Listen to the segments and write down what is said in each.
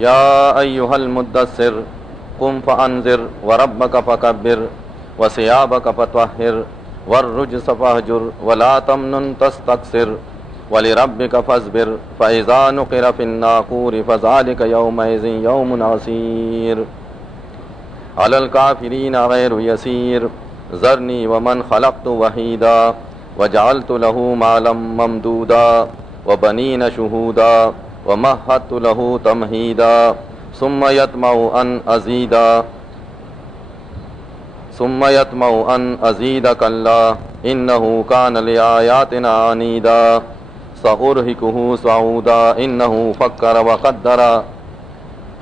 یا ایھا المدثر قم فانذر وربک فکبر وثیابک فطہر والرجز فاہجر ولا تمنن تستکثر ولربک فاصبر فاذا نقر فی الناقور فذلک یومئذ یوم عسیر علی الکافرین غیر یسیر ذرنی ومن خلقت وحیدا وجعلت له مالا ممدودا وبنین شہودا ومہدت له تمہیدا ثم یطمع ان ازید کلا انہ کان لآیاتنا عنیدا سأرہقہ صعودا انہ فکر وقدر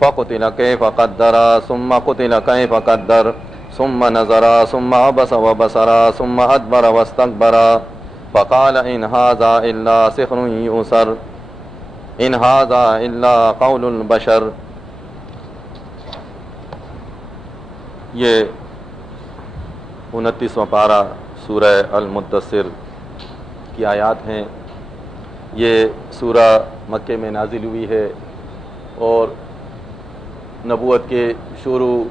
فقتل کیف قدر ثم قتل کیف قدر ثم نظر ثم عبس وبصر ثم ادبر واستکبر فقال ان ھذا الا سحر یؤثر ان ھذا الا قول البشر۔ یہ 29واں پارہ سورہ المدثر کی آیات ہیں۔ یہ سورہ مکے میں نازل ہوئی ہے اور نبوت کے شروع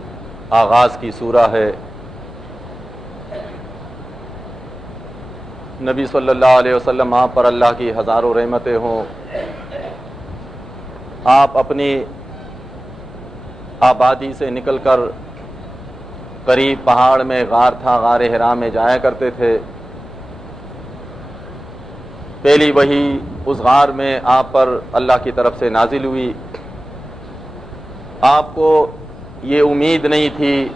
آغاز کی سورہ ہے۔ نبی صلی اللہ علیہ وسلم آپ پر اللہ کی ہزاروں رحمتیں ہوں۔ آپ اپنی آبادی سے نکل کر قریب پہاڑ میں غار تھا، غار حرا میں جایا کرتے تھے۔ پہلی وحی اس غار میں آپ پر اللہ کی طرف سے نازل ہوئی۔ آپ کو یہ امید نہیں تھی،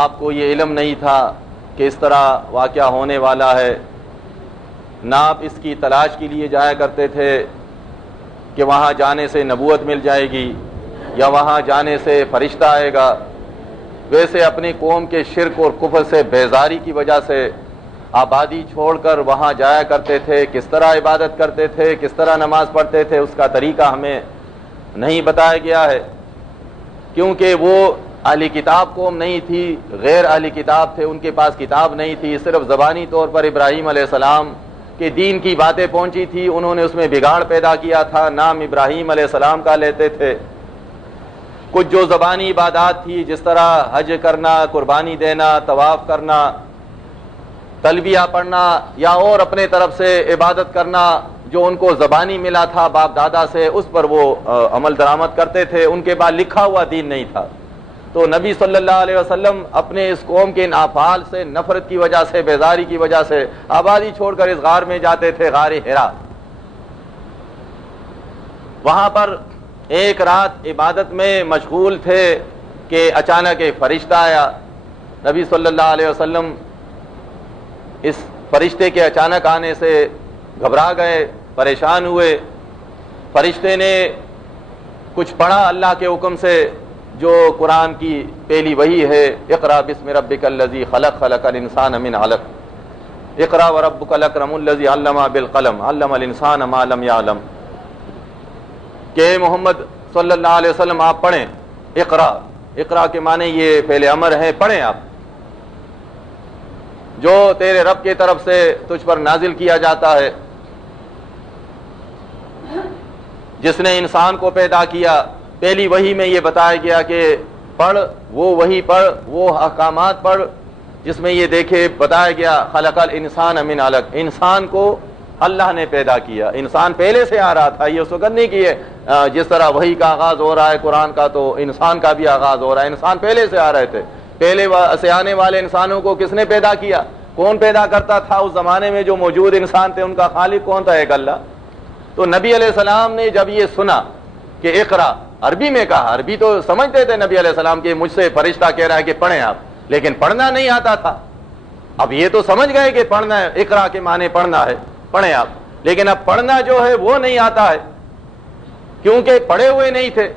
آپ کو یہ علم نہیں تھا کہ اس طرح واقعہ ہونے والا ہے، نہ آپ اس کی تلاش کے لیے جایا کرتے تھے کہ وہاں جانے سے نبوت مل جائے گی یا وہاں جانے سے فرشتہ آئے گا۔ ویسے اپنی قوم کے شرک اور کفر سے بیزاری کی وجہ سے آبادی چھوڑ کر وہاں جایا کرتے تھے۔ کس طرح عبادت کرتے تھے، کس طرح نماز پڑھتے تھے، اس کا طریقہ ہمیں نہیں بتایا گیا ہے، کیونکہ وہ اہلی کتاب قوم نہیں تھی، غیر اہلی کتاب تھے، ان کے پاس کتاب نہیں تھی، صرف زبانی طور پر ابراہیم علیہ السلام کے دین کی باتیں پہنچی تھی، انہوں نے اس میں بگاڑ پیدا کیا تھا، نام ابراہیم علیہ السلام کا لیتے تھے۔ کچھ جو زبانی عبادات تھی، جس طرح حج کرنا، قربانی دینا، طواف کرنا، تلبیہ پڑھنا یا اور اپنے طرف سے عبادت کرنا، جو ان کو زبانی ملا تھا باپ دادا سے، اس پر وہ عمل درآمد کرتے تھے، ان کے بعد لکھا ہوا دین نہیں تھا۔ تو نبی صلی اللہ علیہ وسلم اپنے اس قوم کے ان افعال سے، نفرت کی وجہ سے، بیزاری کی وجہ سے آبادی چھوڑ کر اس غار میں جاتے تھے، غار حرا۔ وہاں پر ایک رات عبادت میں مشغول تھے کہ اچانک ایک فرشتہ آیا۔ نبی صلی اللہ علیہ وسلم اس فرشتے کے اچانک آنے سے گھبرا گئے، پریشان ہوئے۔ فرشتے نے کچھ پڑھا اللہ کے حکم سے، جو قرآن کی پہلی وحی ہے، اقرأ بسم ربک الذی خلق خلق الانسان من علق اقرأ وربک الاکرم الذی علم بالقلم علم الانسان ما لم یعلم، کہ محمد صلی اللہ علیہ وسلم آپ پڑھیں اقرأ۔ اقرأ کے معنی یہ فعل امر ہے، پڑھیں آپ، جو تیرے رب کی طرف سے تجھ پر نازل کیا جاتا ہے، جس نے انسان کو پیدا کیا۔ پہلی وحی میں یہ بتایا گیا کہ پڑھ، وہ وحی پڑھ، وہ احکامات پڑھ جس میں یہ دیکھے بتایا گیا خلق الانسان من علق، انسان کو اللہ نے پیدا کیا۔ انسان پہلے سے آ رہا تھا، یہ اس وقت نہیں کہ جس طرح وحی کا آغاز ہو رہا ہے قرآن کا، تو انسان کا بھی آغاز ہو رہا ہے۔ انسان پہلے سے آ رہے تھے۔ پہلے سے آنے والے انسانوں کو کس نے پیدا کیا؟ کون پیدا کرتا تھا اس زمانے میں؟ جو موجود انسان تھے ان کا خالق کون تھا؟ ایک اللہ۔ تو نبی علیہ السلام نے جب یہ سنا کہ اقرا، عربی میں کہا، عربی تو سمجھتے تھے نبی علیہ السلام کہ مجھ سے فرشتہ کہہ رہا ہے کہ پڑھیں آپ، لیکن پڑھنا نہیں آتا تھا۔ اب یہ تو سمجھ گئے کہ پڑھنا ہے، اقرا کے معنی پڑھنا ہے، پڑھیں آپ، لیکن اب پڑھنا جو ہے وہ نہیں آتا ہے، کیونکہ پڑھے ہوئے نہیں تھے،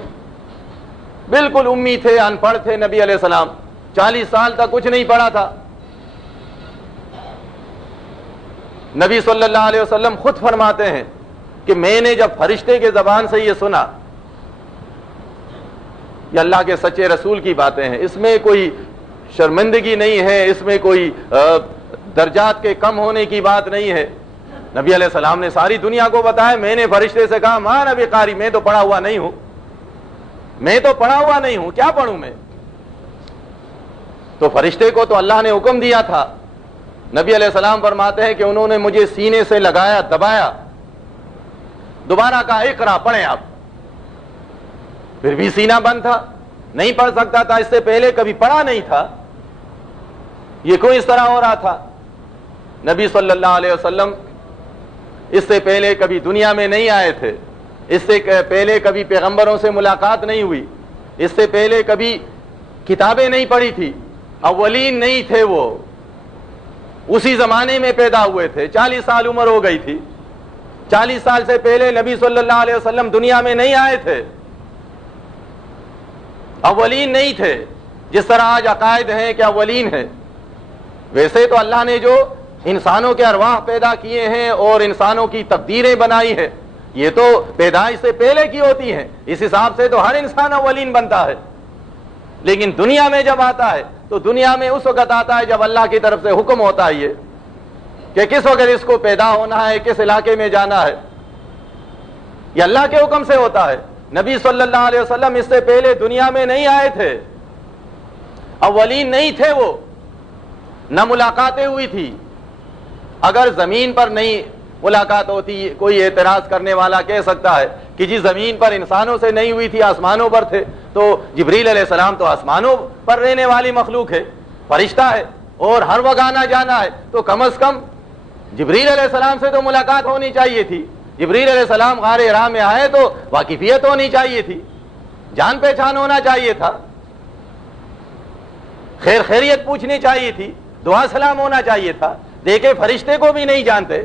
بالکل امی تھے، ان پڑھ تھے نبی علیہ السلام، 40 سال تک کچھ نہیں پڑھا تھا۔ نبی صلی اللہ علیہ وسلم خود فرماتے ہیں کہ میں نے جب فرشتے کے زبان سے یہ سنا، یہ اللہ کے سچے رسول کی باتیں ہیں، اس میں کوئی شرمندگی نہیں ہے، اس میں کوئی درجات کے کم ہونے کی بات نہیں ہے۔ نبی علیہ السلام نے ساری دنیا کو بتایا، میں نے فرشتے سے کہا ماں نبی قاری، میں تو پڑھا ہوا نہیں ہوں، میں تو پڑھا ہوا نہیں ہوں، کیا پڑھوں میں؟ تو فرشتے کو تو اللہ نے حکم دیا تھا. نبی علیہ السلام فرماتے ہیں کہ انہوں نے مجھے سینے سے لگایا، دبایا، دوبارہ کہا اقرا، پڑھیں آپ. پھر بھی سینہ بند تھا، نہیں پڑھ سکتا تھا، اس سے پہلے کبھی پڑھا نہیں تھا. یہ کیوں اس طرح ہو رہا تھا؟ نبی صلی اللہ علیہ وسلم اس سے پہلے کبھی دنیا میں نہیں آئے تھے، اس سے پہلے کبھی پیغمبروں سے ملاقات نہیں ہوئی، اس سے پہلے کبھی کتابیں نہیں پڑھی تھی، اولین نہیں تھے. وہ اسی زمانے میں پیدا ہوئے تھے، 40 سال عمر ہو گئی تھی. 40 سال سے پہلے نبی صلی اللہ علیہ وسلم دنیا میں نہیں آئے تھے، اولین نہیں تھے. جس طرح آج عقائد ہیں کہ اولین ہے، ویسے تو اللہ نے جو انسانوں کے ارواح پیدا کیے ہیں اور انسانوں کی تقدیریں بنائی ہیں، یہ تو پیدائش سے پہلے کی ہوتی ہیں. اس حساب سے تو ہر انسان اولین بنتا ہے. لیکن دنیا میں جب آتا ہے تو دنیا میں اس وقت آتا ہے جب اللہ کی طرف سے حکم ہوتا ہے یہ کہ کس وقت اس کو پیدا ہونا ہے، کس علاقے میں جانا ہے. یہ اللہ کے حکم سے ہوتا ہے. نبی صلی اللہ علیہ وسلم اس سے پہلے دنیا میں نہیں آئے تھے، اولین نہیں تھے. وہ نہ ملاقاتیں ہوئی تھی. اگر زمین پر نہیں ملاقات ہوتی، کوئی اعتراض کرنے والا کہہ سکتا ہے کہ جی زمین پر انسانوں سے نہیں ہوئی تھی، آسمانوں پر تھے. تو جبریل علیہ السلام تو آسمانوں پر رہنے والی مخلوق ہے، فرشتہ ہے، اور ہر وقت آنا جانا ہے. تو کم از کم جبریل علیہ السلام سے تو ملاقات ہونی چاہیے تھی. جبریل علیہ السلام غار حرا میں آئے تو واقفیت ہونی چاہیے تھی، جان پہچان ہونا چاہیے تھا، خیر خیریت پوچھنی چاہیے تھی، دعا سلام ہونا چاہیے تھا. دیکھیں فرشتے کو بھی نہیں جانتے.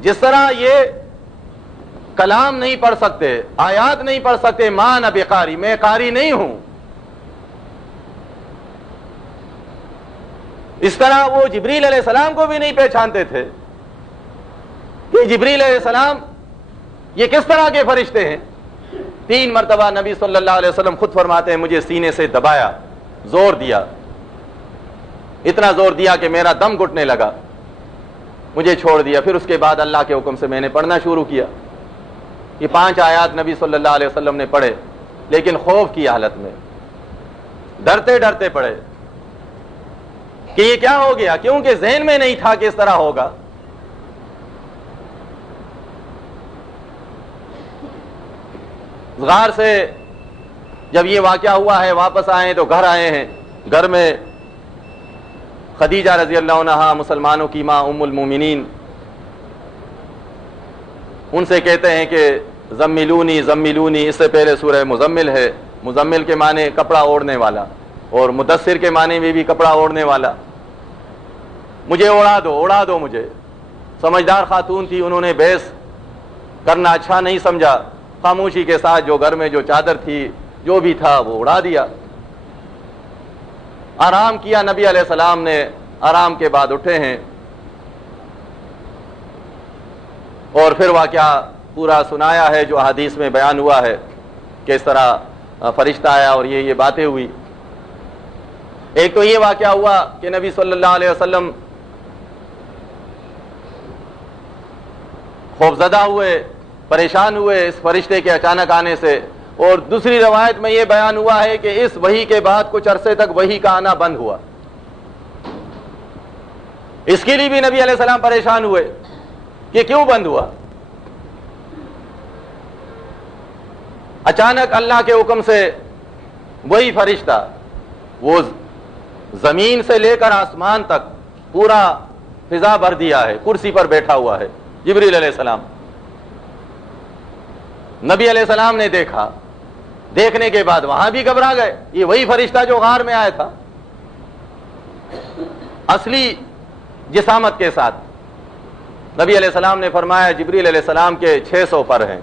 جس طرح یہ کلام نہیں پڑھ سکتے، آیات نہیں پڑھ سکتے، ماں نہ بقاری، میں قاری نہیں ہوں، اس طرح وہ جبریل علیہ السلام کو بھی نہیں پہچانتے تھے کہ جبریل علیہ السلام یہ کس طرح کے فرشتے ہیں. 3 مرتبہ نبی صلی اللہ علیہ وسلم خود فرماتے ہیں مجھے سینے سے دبایا، زور دیا، اتنا زور دیا کہ میرا دم گھٹنے لگا، مجھے چھوڑ دیا. پھر اس کے بعد اللہ کے حکم سے میں نے پڑھنا شروع کیا. یہ 5 آیات نبی صلی اللہ علیہ وسلم نے پڑھے، لیکن خوف کی حالت میں، ڈرتے ڈرتے پڑھے کہ یہ کیا ہو گیا، کیونکہ ذہن میں نہیں تھا کہ اس طرح ہوگا. غار سے جب یہ واقعہ ہوا ہے واپس آئے تو گھر آئے ہیں. گھر میں خدیجہ رضی اللہ عنہا مسلمانوں کی ماں ام المومنین، ان سے کہتے ہیں کہ زملونی زملونی. اس سے پہلے سورہ مزمل ہے. مزمل کے معنی کپڑا اوڑھنے والا، اور مدثر کے معنی میں بھی کپڑا اوڑھنے والا. مجھے اڑا دو مجھے. سمجھدار خاتون تھی، انہوں نے بحث کرنا اچھا نہیں سمجھا، خاموشی کے ساتھ جو گھر میں جو چادر تھی جو بھی تھا وہ اڑا دیا. آرام کیا. نبی علیہ السلام نے آرام کے بعد اٹھے ہیں اور پھر واقعہ پورا سنایا ہے جو احادیث میں بیان ہوا ہے کہ اس طرح فرشتہ آیا اور یہ باتیں ہوئی. ایک تو یہ واقعہ ہوا کہ نبی صلی اللہ علیہ وسلم خوفزدہ ہوئے، پریشان ہوئے اس فرشتے کے اچانک آنے سے. اور دوسری روایت میں یہ بیان ہوا ہے کہ اس وحی کے بعد کچھ عرصے تک وحی کا آنا بند ہوا. اس کے لیے بھی نبی علیہ السلام پریشان ہوئے کہ کیوں بند ہوا. اچانک اللہ کے حکم سے وہی فرشتہ، وہ زمین سے لے کر آسمان تک پورا فضا بھر دیا ہے، کرسی پر بیٹھا ہوا ہے جبریل علیہ السلام. نبی علیہ السلام نے دیکھا، دیکھنے کے بعد وہاں بھی گھبرا گئے. یہ وہی فرشتہ جو غار میں آیا تھا اصلی جسامت کے ساتھ. نبی علیہ السلام نے فرمایا جبریل علیہ السلام کے 600 پر ہیں.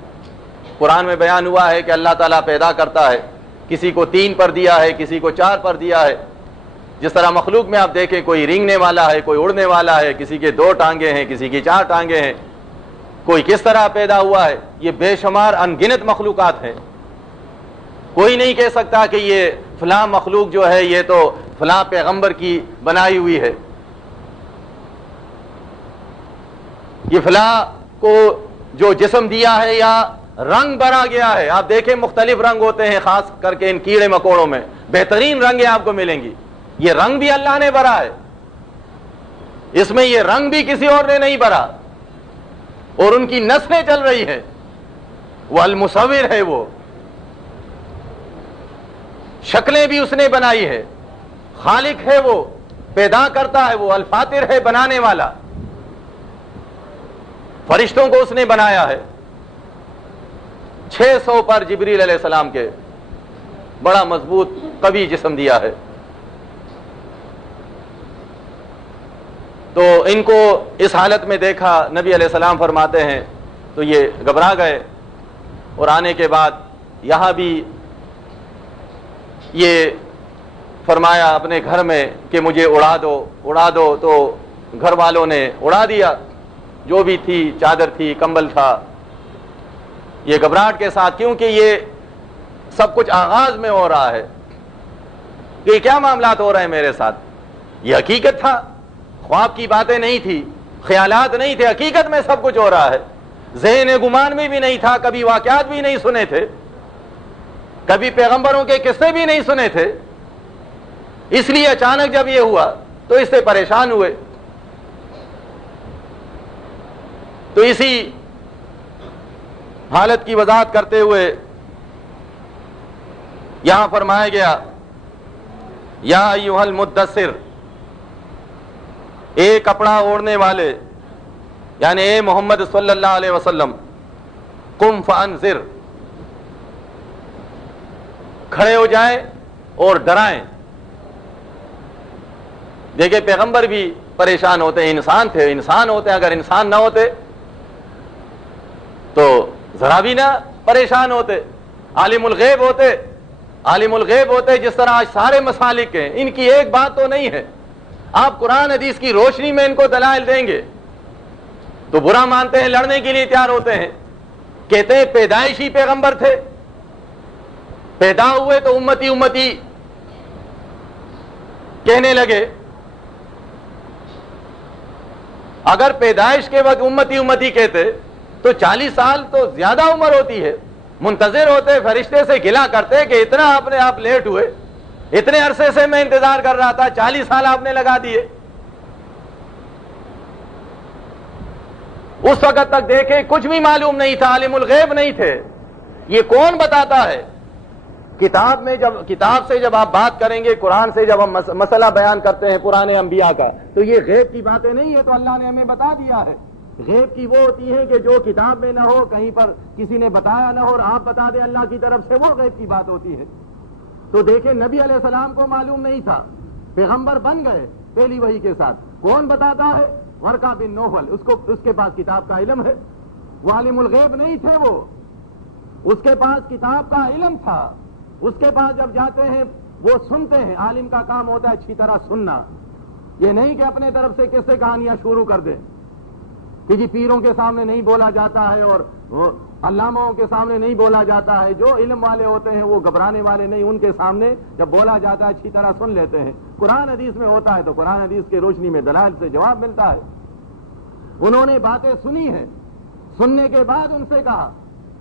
قرآن میں بیان ہوا ہے کہ اللہ تعالیٰ پیدا کرتا ہے، کسی کو 3 پر دیا ہے، کسی کو 4 پر دیا ہے. جس طرح مخلوق میں آپ دیکھیں کوئی رینگنے والا ہے، کوئی اڑنے والا ہے، کسی کے 2 ٹانگیں ہیں، کسی کی 4 ٹانگیں ہیں، کوئی کس طرح پیدا ہوا ہے. یہ بے شمار انگنت مخلوقات ہیں. کوئی نہیں کہہ سکتا کہ یہ فلاں مخلوق جو ہے یہ تو فلاں پیغمبر کی بنائی ہوئی ہے، یہ فلاں کو جو جسم دیا ہے یا رنگ بھرا گیا ہے. آپ دیکھیں مختلف رنگ ہوتے ہیں، خاص کر کے ان کیڑے مکوڑوں میں بہترین رنگیں آپ کو ملیں گی. یہ رنگ بھی اللہ نے بھرا ہے، اس میں یہ رنگ بھی کسی اور نے نہیں بھرا، اور ان کی نسلیں چل رہی ہیں. وہ المصور ہے، وہ شکلیں بھی اس نے بنائی ہے. خالق ہے، وہ پیدا کرتا ہے، وہ الفاتر ہے، بنانے والا. فرشتوں کو اس نے بنایا ہے. 600 پر جبریل علیہ السلام کے، بڑا مضبوط قوی جسم دیا ہے. تو ان کو اس حالت میں دیکھا، نبی علیہ السلام فرماتے ہیں تو یہ گھبرا گئے، اور آنے کے بعد یہاں بھی یہ فرمایا اپنے گھر میں کہ مجھے اڑا دو. تو گھر والوں نے اڑا دیا، جو بھی تھی، چادر تھی، کمبل تھا. یہ گھبراہٹ کے ساتھ، کیونکہ یہ سب کچھ آغاز میں ہو رہا ہے کہ کیا معاملات ہو رہے ہیں میرے ساتھ. یہ حقیقت تھا، خواب کی باتیں نہیں تھی، خیالات نہیں تھے، حقیقت میں سب کچھ ہو رہا ہے. ذہن گمان میں بھی نہیں تھا، کبھی واقعات بھی نہیں سنے تھے، کبھی پیغمبروں کے قصے بھی نہیں سنے تھے. اس لیے اچانک جب یہ ہوا تو اس سے پریشان ہوئے. تو اسی حالت کی وضاحت کرتے ہوئے یہاں فرمایا گیا، یا ایھا المدثر، اے کپڑا اوڑھنے والے، یعنی اے محمد صلی اللہ علیہ وسلم، قم فانذر، کھڑے ہو جائیں اور ڈرائیں. دیکھیں پیغمبر بھی پریشان ہوتے ہیں، انسان ہوتے ہیں. اگر انسان نہ ہوتے تو ذرا بھی نہ پریشان ہوتے. عالم الغیب ہوتے جس طرح آج سارے مسالک ہیں، ان کی ایک بات تو نہیں ہے. آپ قرآن حدیث کی روشنی میں ان کو دلائل دیں گے تو برا مانتے ہیں، لڑنے کے لیے تیار ہوتے ہیں. کہتے ہیں پیدائشی پیغمبر تھے، پیدا ہوئے تو امتی کہنے لگے. اگر پیدائش کے وقت امتی کہتے تو 40 سال تو زیادہ عمر ہوتی ہے. منتظر ہوتے، فرشتے سے گلا کرتے کہ اتنا آپ لیٹ ہوئے، اتنے عرصے سے میں انتظار کر رہا تھا، 40 سال آپ نے لگا دیے. اس وقت تک دیکھیں کچھ بھی معلوم نہیں تھا، عالم الغیب نہیں تھے. یہ کون بتاتا ہے؟ کتاب سے جب آپ بات کریں گے، قرآن سے جب ہم مسئلہ بیان کرتے ہیں پرانے انبیاء کا، تو یہ غیب کی باتیں نہیں ہے، تو اللہ نے ہمیں بتا دیا ہے. غیب کی وہ ہوتی ہے کہ جو کتاب میں نہ ہو، کہیں پر کسی نے بتایا نہ ہو اور آپ بتا دیں اللہ کی طرف سے، وہ غیب کی بات ہوتی ہے. تو دیکھیں نبی علیہ السلام کو معلوم نہیں تھا، پیغمبر بن گئے پہلی وحی کے ساتھ. کون بتاتا ہے؟ ورقہ بن نوفل، اس کے پاس کتاب کا علم ہے. وہ عالم الغیب نہیں تھے، وہ اس کے پاس کتاب کا علم تھا. اس کے پاس جب جاتے ہیں وہ سنتے ہیں. عالم کا کام ہوتا ہے اچھی طرح سننا، یہ نہیں کہ اپنے طرف سے قصے کہانیاں شروع کر دیں کہ جی پیروں کے سامنے نہیں بولا جاتا ہے اور علاموں کے سامنے نہیں بولا جاتا ہے. جو علم والے ہوتے ہیں وہ گھبرانے والے نہیں، ان کے سامنے جب بولا جاتا ہے اچھی طرح سن لیتے ہیں. قرآن حدیث میں ہوتا ہے تو قرآن حدیث کی روشنی میں دلائل سے جواب ملتا ہے. انہوں نے باتیں سنی ہیں، سننے کے بعد ان سے کہا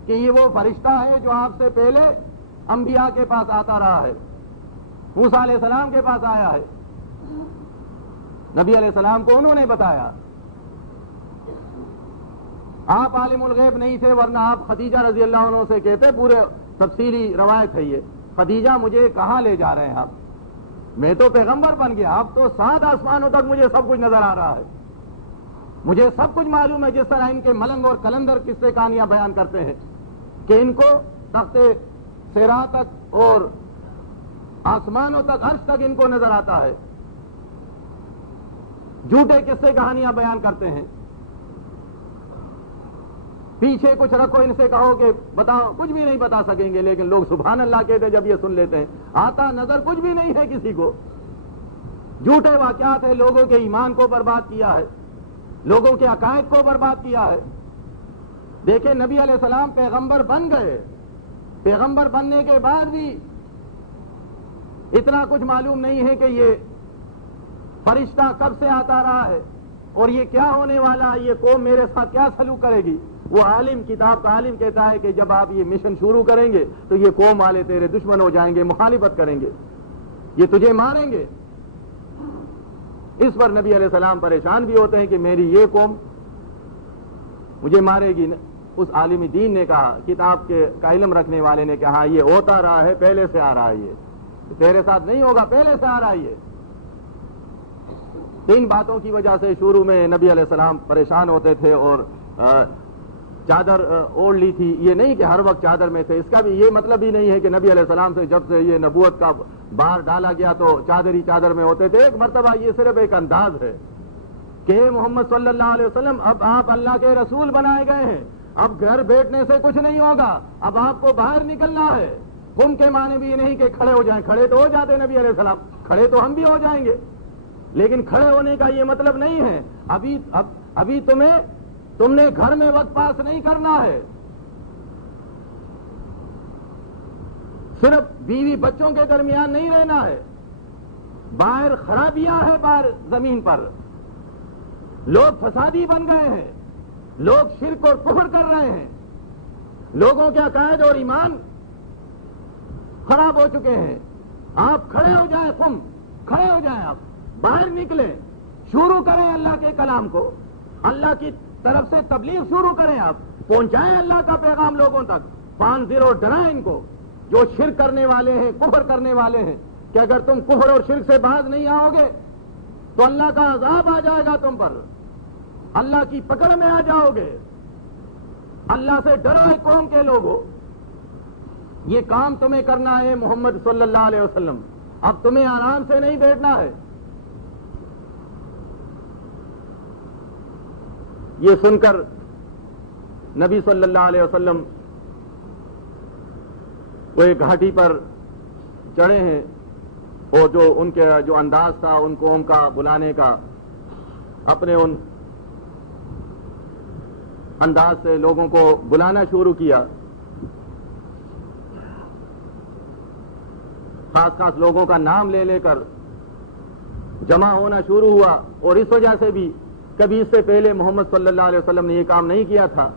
کہ یہ وہ فرشتہ ہے جو آپ سے پہلے انبیاء کے پاس آتا رہا ہے، موسیٰ علیہ السلام کے پاس آیا ہے. نبی علیہ السلام کو انہوں نے بتایا. آپ عالم الغیب نہیں تھے، ورنہ آپ خدیجہ رضی اللہ عنہ سے کہتے، پورے تفصیلی روایت ہے یہ، خدیجہ مجھے کہاں لے جا رہے ہیں آپ؟ میں تو پیغمبر بن گیا، آپ تو 7 آسمانوں تک مجھے سب کچھ نظر آ رہا ہے، مجھے سب کچھ معلوم ہے. جس طرح ان کے ملنگ اور کلندر قصے کہانیاں بیان کرتے ہیں کہ ان کو تخت صراط تک اور آسمانوں تک، عرش تک ان کو نظر آتا ہے. جھوٹے قصے کہانیاں بیان کرتے ہیں. پیچھے کچھ رکھو، ان سے کہو کہ بتاؤ، کچھ بھی نہیں بتا سکیں گے. لیکن لوگ سبحان اللہ کہتے جب یہ سن لیتے ہیں. آتا نظر کچھ بھی نہیں ہے کسی کو. جھوٹے واقعات ہیں، لوگوں کے ایمان کو برباد کیا ہے، لوگوں کے عقائد کو برباد کیا ہے. دیکھیں نبی علیہ السلام پیغمبر بن گئے، پیغمبر بننے کے بعد بھی اتنا کچھ معلوم نہیں ہے کہ یہ فرشتہ کب سے آتا رہا ہے، اور یہ کیا ہونے والا ہے، یہ قوم میرے ساتھ کیا سلوک کرے گی۔ وہ عالم، کتاب کا عالم کہتا ہے کہ جب آپ یہ مشن شروع کریں گے تو یہ قوم والے تیرے دشمن ہو جائیں گے، مخالفت کریں گے، یہ تجھے ماریں گے۔ اس پر نبی علیہ السلام پریشان بھی ہوتے ہیں کہ میری یہ قوم مجھے مارے گی۔ اس عالم دین نے کہا، کتاب کے کا علم رکھنے والے نے کہا، یہ ہوتا رہا ہے، پہلے سے آ رہا ہے، یہ تیرے ساتھ نہیں ہوگا، پہلے سے آ رہا ہے یہ۔ تین باتوں کی وجہ سے شروع میں نبی علیہ السلام پریشان ہوتے تھے اور چادر اوڑھ لی تھی۔ یہ نہیں کہ ہر وقت چادر میں تھے، اس کا بھی یہ مطلب ہی نہیں ہے کہ نبی علیہ السلام سے جب سے یہ نبوت کا بار ڈالا گیا تو چادر ہی چادر میں ہوتے تھے۔ ایک مرتبہ یہ صرف ایک انداز ہے کہ محمد صلی اللہ علیہ وسلم اب آپ اللہ کے رسول بنائے گئے ہیں، اب گھر بیٹھنے سے کچھ نہیں ہوگا، اب آپ کو باہر نکلنا ہے۔ قم کے معنی بھی یہ نہیں کہ کھڑے ہو جائیں، کھڑے تو ہو جاتے نبی علیہ السلام، کھڑے تو ہم بھی ہو جائیں گے، لیکن کھڑے ہونے کا یہ مطلب نہیں ہے ابھی تم نے گھر میں وقت پاس نہیں کرنا ہے، صرف بیوی بچوں کے درمیان نہیں رہنا ہے، باہر خرابیاں ہے، باہر زمین پر لوگ فسادی بن گئے ہیں، لوگ شرک اور کفر کر رہے ہیں، لوگوں کے عقائد اور ایمان خراب ہو چکے ہیں۔ آپ کھڑے ہو جائیں، تم کھڑے ہو جائیں، آپ باہر نکلیں، شروع کریں اللہ کے کلام کو، اللہ کی طرف سے تبلیغ شروع کریں، آپ پہنچائیں اللہ کا پیغام لوگوں تک، 5-0 اور ڈرائیں ان کو جو شرک کرنے والے ہیں، کفر کرنے والے ہیں، کہ اگر تم کفر اور شرک سے باز نہیں آؤ گے تو اللہ کا عذاب آ جائے گا تم پر، اللہ کی پکڑ میں آ جاؤ گے۔ اللہ سے ڈرو اے قوم کے لوگوں، یہ کام تمہیں کرنا ہے محمد صلی اللہ علیہ وسلم، اب تمہیں آرام سے نہیں بیٹھنا ہے۔ یہ سن کر نبی صلی اللہ علیہ وسلم وہ ایک گھاٹی پر چڑھے ہیں، اور جو ان کے جو انداز تھا ان قوم کا بلانے کا، اپنے ان انداز سے لوگوں کو بلانا شروع کیا، خاص خاص لوگوں کا نام لے لے کر جمع ہونا شروع ہوا۔ اور اس وجہ سے بھی کبھی اس سے پہلے محمد صلی اللہ علیہ وسلم نے یہ کام نہیں کیا تھا۔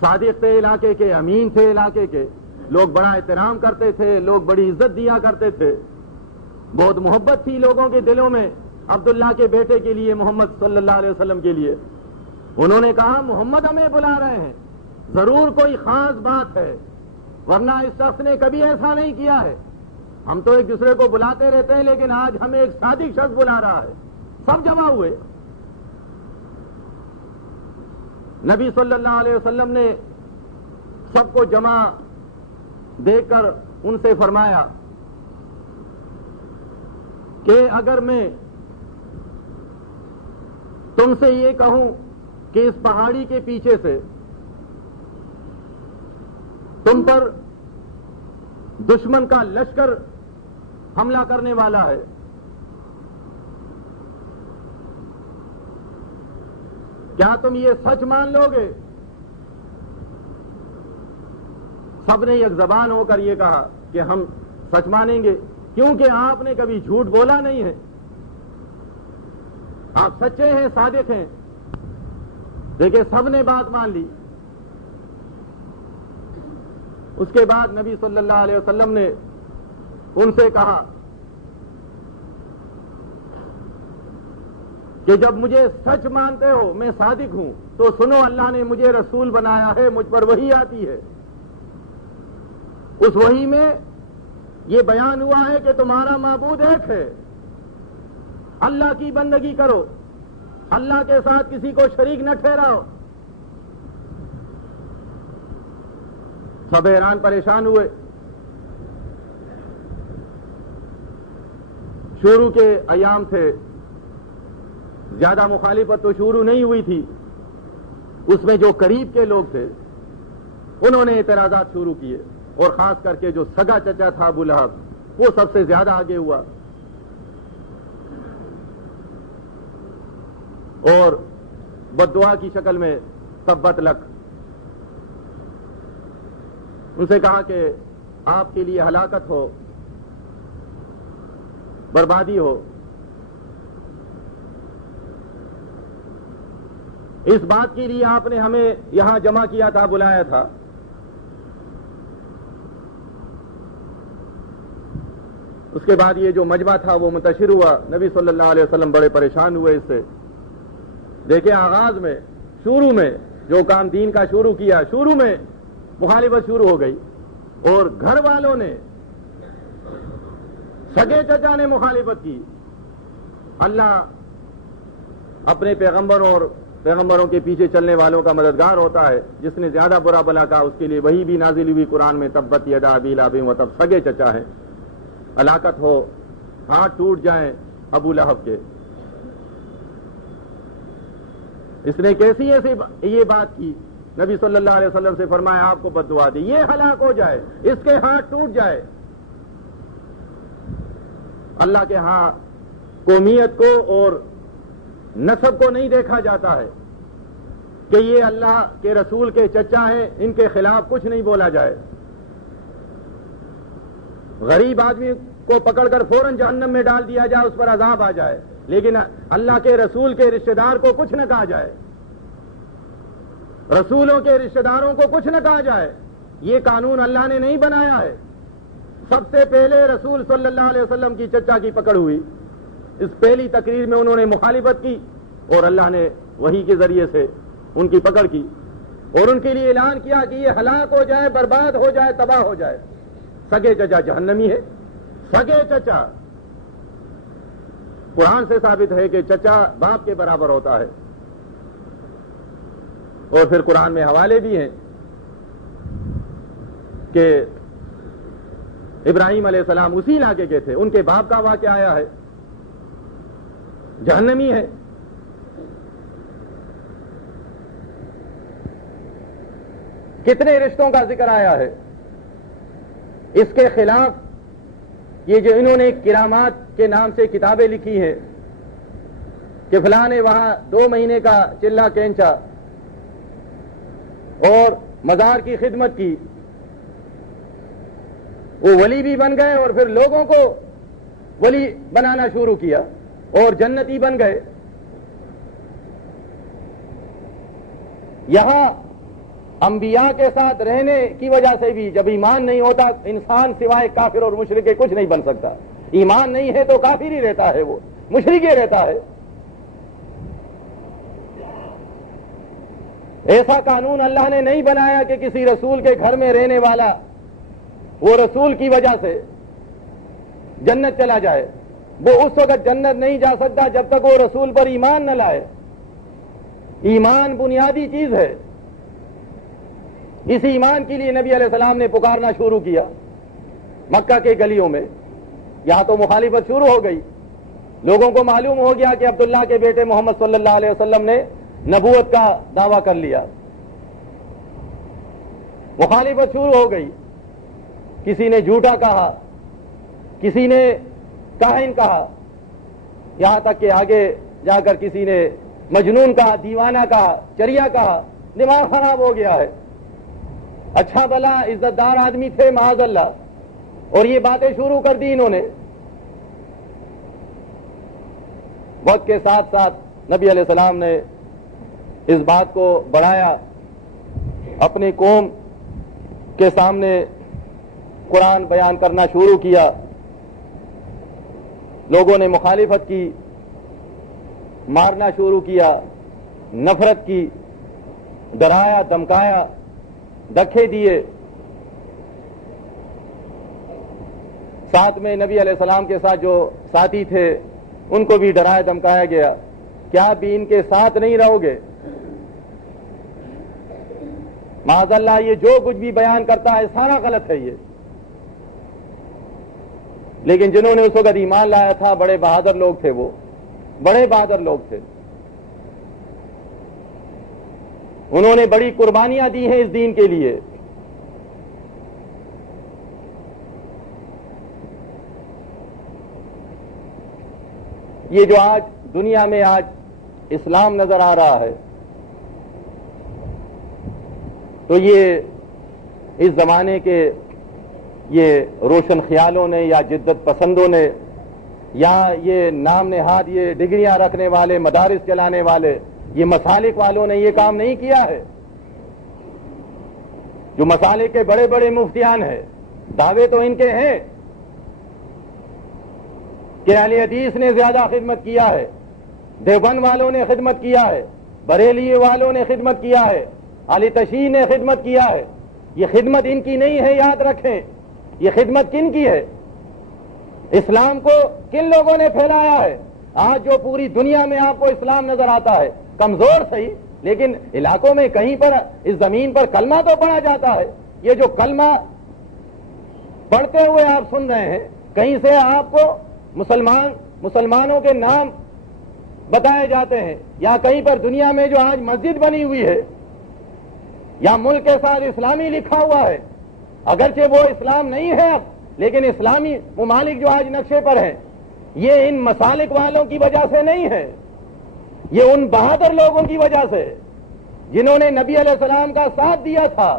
صادق تھے علاقے کے، امین تھے علاقے کے، لوگ بڑا احترام کرتے تھے، لوگ بڑی عزت دیا کرتے تھے، بہت محبت تھی لوگوں کے دلوں میں عبداللہ کے بیٹے کے لیے، محمد صلی اللہ علیہ وسلم کے لیے۔ انہوں نے کہا محمد ہمیں بلا رہے ہیں، ضرور کوئی خاص بات ہے، ورنہ اس شخص نے کبھی ایسا نہیں کیا ہے، ہم تو ایک دوسرے کو بلاتے رہتے ہیں لیکن آج ہمیں ایک صادق شخص بلا رہا ہے۔ سب جمع ہوئے، نبی صلی اللہ علیہ وسلم نے سب کو جمع دیکھ کر ان سے فرمایا کہ اگر میں تم سے یہ کہوں کہ اس پہاڑی کے پیچھے سے تم پر دشمن کا لشکر حملہ کرنے والا ہے، کیا تم یہ سچ مان لو گے؟ سب نے ایک زبان ہو کر یہ کہا کہ ہم سچ مانیں گے، کیونکہ آپ نے کبھی جھوٹ بولا نہیں ہے، آپ سچے ہیں، صادق ہیں۔ دیکھیں سب نے بات مان لی۔ اس کے بعد نبی صلی اللہ علیہ وسلم نے ان سے کہا کہ جب مجھے سچ مانتے ہو، میں صادق ہوں، تو سنو اللہ نے مجھے رسول بنایا ہے، مجھ پر وحی آتی ہے، اس وحی میں یہ بیان ہوا ہے کہ تمہارا معبود ایک ہے، اللہ کی بندگی کرو، اللہ کے ساتھ کسی کو شریک نہ ٹھہراؤ۔ سب حیران پریشان ہوئے۔ شروع کے ایام تھے، زیادہ مخالفت تو شروع نہیں ہوئی تھی، اس میں جو قریب کے لوگ تھے انہوں نے اعتراضات شروع کیے، اور خاص کر کے جو سگا چچا تھا ابو لہب وہ سب سے زیادہ آگے ہوا، اور بددعا کی شکل میں تبت لک، ان سے کہا کہ آپ کے لیے ہلاکت ہو، بربادی ہو۔ اس بات کے لیے آپ نے ہمیں یہاں جمع کیا تھا، بلایا تھا۔ اس کے بعد یہ جو مجمع تھا وہ منتشر ہوا، نبی صلی اللہ علیہ وسلم بڑے پریشان ہوئے اس سے۔ دیکھیں آغاز میں، شروع میں جو کام دین کا شروع کیا، شروع میں مخالفت شروع ہو گئی، اور گھر والوں نے، سگے چچا نے مخالفت کی۔ اللہ اپنے پیغمبروں اور پیغمبروں کے پیچھے چلنے والوں کا مددگار ہوتا ہے۔ جس نے زیادہ برا بلا کہا اس کے لیے وہی بھی نازل ہوئی قرآن میں، تبت یدا ابی لہب وتب، سگے چچا ہیں، ہلاکت ہو، ہاتھ ٹوٹ جائیں ابو لہب کے۔ اس نے کیسی ایسی یہ بات کی، نبی صلی اللہ علیہ وسلم سے فرمایا آپ کو بد دعا دی، یہ ہلاک ہو جائے، اس کے ہاتھ ٹوٹ جائے۔ اللہ کے ہاں قومیت کو اور نسب کو نہیں دیکھا جاتا ہے کہ یہ اللہ کے رسول کے چچا ہیں، ان کے خلاف کچھ نہیں بولا جائے۔ غریب آدمی کو پکڑ کر فوراً جہنم میں ڈال دیا جائے، اس پر عذاب آ جائے، لیکن اللہ کے رسول کے رشتہ دار کو کچھ نہ کہا جائے، رسولوں کے رشتہ داروں کو کچھ نہ کہا جائے۔ یہ قانون اللہ نے نہیں بنایا ہے۔ سب سے پہلے رسول صلی اللہ علیہ وسلم کی چچا کی پکڑ ہوئی، اس پہلی تقریر میں انہوں نے مخالفت کی، اور اللہ نے وحی کے ذریعے سے ان کی پکڑ کی، اور ان کے لیے اعلان کیا کہ یہ ہلاک ہو جائے، برباد ہو جائے، تباہ ہو جائے۔ سگے چچا جہنمی ہے، سگے چچا۔ قرآن سے ثابت ہے کہ چچا باپ کے برابر ہوتا ہے، اور پھر قرآن میں حوالے بھی ہیں کہ ابراہیم علیہ السلام اسی علاقے کے تھے، ان کے باپ کا واقعہ آیا ہے، جہنمی ہے۔ کتنے رشتوں کا ذکر آیا ہے۔ اس کے خلاف یہ جو انہوں نے کرامات کے نام سے کتابیں لکھی ہیں کہ فلاں نے وہاں 2 مہینے کا چلہ کینچا اور مزار کی خدمت کی، وہ ولی بھی بن گئے اور پھر لوگوں کو ولی بنانا شروع کیا اور جنتی بن گئے۔ یہاں انبیاء کے ساتھ رہنے کی وجہ سے بھی جب ایمان نہیں ہوتا، انسان سوائے کافر اور مشرک کے کچھ نہیں بن سکتا۔ ایمان نہیں ہے تو کافر ہی رہتا ہے، وہ مشرک ہی رہتا ہے۔ ایسا قانون اللہ نے نہیں بنایا کہ کسی رسول کے گھر میں رہنے والا وہ رسول کی وجہ سے جنت چلا جائے۔ وہ اس وقت جنت نہیں جا سکتا جب تک وہ رسول پر ایمان نہ لائے۔ ایمان بنیادی چیز ہے۔ اس ایمان کے لیے نبی علیہ السلام نے پکارنا شروع کیا مکہ کے گلیوں میں۔ یہاں تو مخالفت شروع ہو گئی، لوگوں کو معلوم ہو گیا کہ عبداللہ کے بیٹے محمد صلی اللہ علیہ وسلم نے نبوت کا دعویٰ کر لیا۔ مخالفت شروع ہو گئی، کسی نے جھوٹا کہا، کسی نے کاہن کہا، یہاں تک کہ آگے جا کر کسی نے مجنون کہا، دیوانہ کہا، چریا کہا۔ دماغ خراب ہو گیا ہے۔ اچھا بھلا عزت دار آدمی تھے معاذ اللہ، اور یہ باتیں شروع کر دی انہوں نے۔ وقت کے ساتھ ساتھ نبی علیہ السلام نے اس بات کو بڑھایا، اپنی قوم کے سامنے قرآن بیان کرنا شروع کیا۔ لوگوں نے مخالفت کی، مارنا شروع کیا، نفرت کی، ڈرایا، دھمکایا، دھکے دیے۔ ساتھ میں نبی علیہ السلام کے ساتھ جو ساتھی تھے ان کو بھی ڈرایا دھمکایا گیا، کیا بھی ان کے ساتھ نہیں رہو گے؟ معاذ اللہ یہ جو کچھ بھی بیان کرتا ہے سارا غلط ہے یہ۔ لیکن جنہوں نے اس وقت ایمان لایا تھا بڑے بہادر لوگ تھے، وہ بڑے بہادر لوگ تھے، انہوں نے بڑی قربانیاں دی ہیں اس دین کے لیے۔ یہ جو آج دنیا میں آج اسلام نظر آ رہا ہے، تو یہ اس زمانے کے یہ روشن خیالوں نے یا جدت پسندوں نے یا یہ نام نہاد یہ ڈگریاں رکھنے والے، مدارس چلانے والے، یہ مسالک والوں نے یہ کام نہیں کیا ہے. جو مسالک کے بڑے بڑے مفتیان ہیں، دعوے تو ان کے ہیں کہ اہل حدیث نے زیادہ خدمت کیا ہے، دیوبند والوں نے خدمت کیا ہے، بریلی والوں نے خدمت کیا ہے، اہل تشیع نے خدمت کیا ہے. یہ خدمت ان کی نہیں ہے، یاد رکھیں. یہ خدمت کن کی ہے؟ اسلام کو کن لوگوں نے پھیلایا ہے؟ آج جو پوری دنیا میں آپ کو اسلام نظر آتا ہے، کمزور صحیح لیکن علاقوں میں کہیں پر اس زمین پر کلمہ تو پڑھا جاتا ہے. یہ جو کلمہ پڑھتے ہوئے آپ سن رہے ہیں، کہیں سے آپ کو مسلمانوں کے نام بتائے جاتے ہیں، یا کہیں پر دنیا میں جو آج مسجد بنی ہوئی ہے یا ملک کے ساتھ اسلامی لکھا ہوا ہے، اگرچہ وہ اسلام نہیں ہے اب، لیکن اسلامی ممالک جو آج نقشے پر ہیں، یہ ان مسالک والوں کی وجہ سے نہیں ہے، یہ ان بہادر لوگوں کی وجہ سے جنہوں نے نبی علیہ السلام کا ساتھ دیا تھا.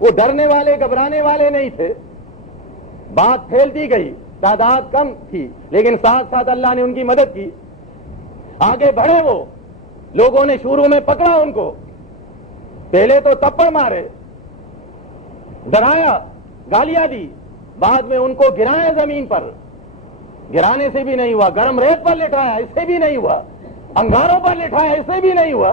وہ ڈرنے والے گھبرانے والے نہیں تھے. بات پھیلتی گئی، تعداد کم تھی لیکن ساتھ ساتھ اللہ نے ان کی مدد کی. آگے بڑھے وہ لوگوں نے شروع میں پکڑا ان کو، پہلے تو تپڑ مارے، ڈرایا، گالیاں دی، بعد میں ان کو گرایا زمین پر. گرانے سے بھی نہیں ہوا، گرم ریت پر لٹایا، اس سے بھی نہیں ہوا، انگاروں پر لٹایا، اس سے بھی نہیں ہوا،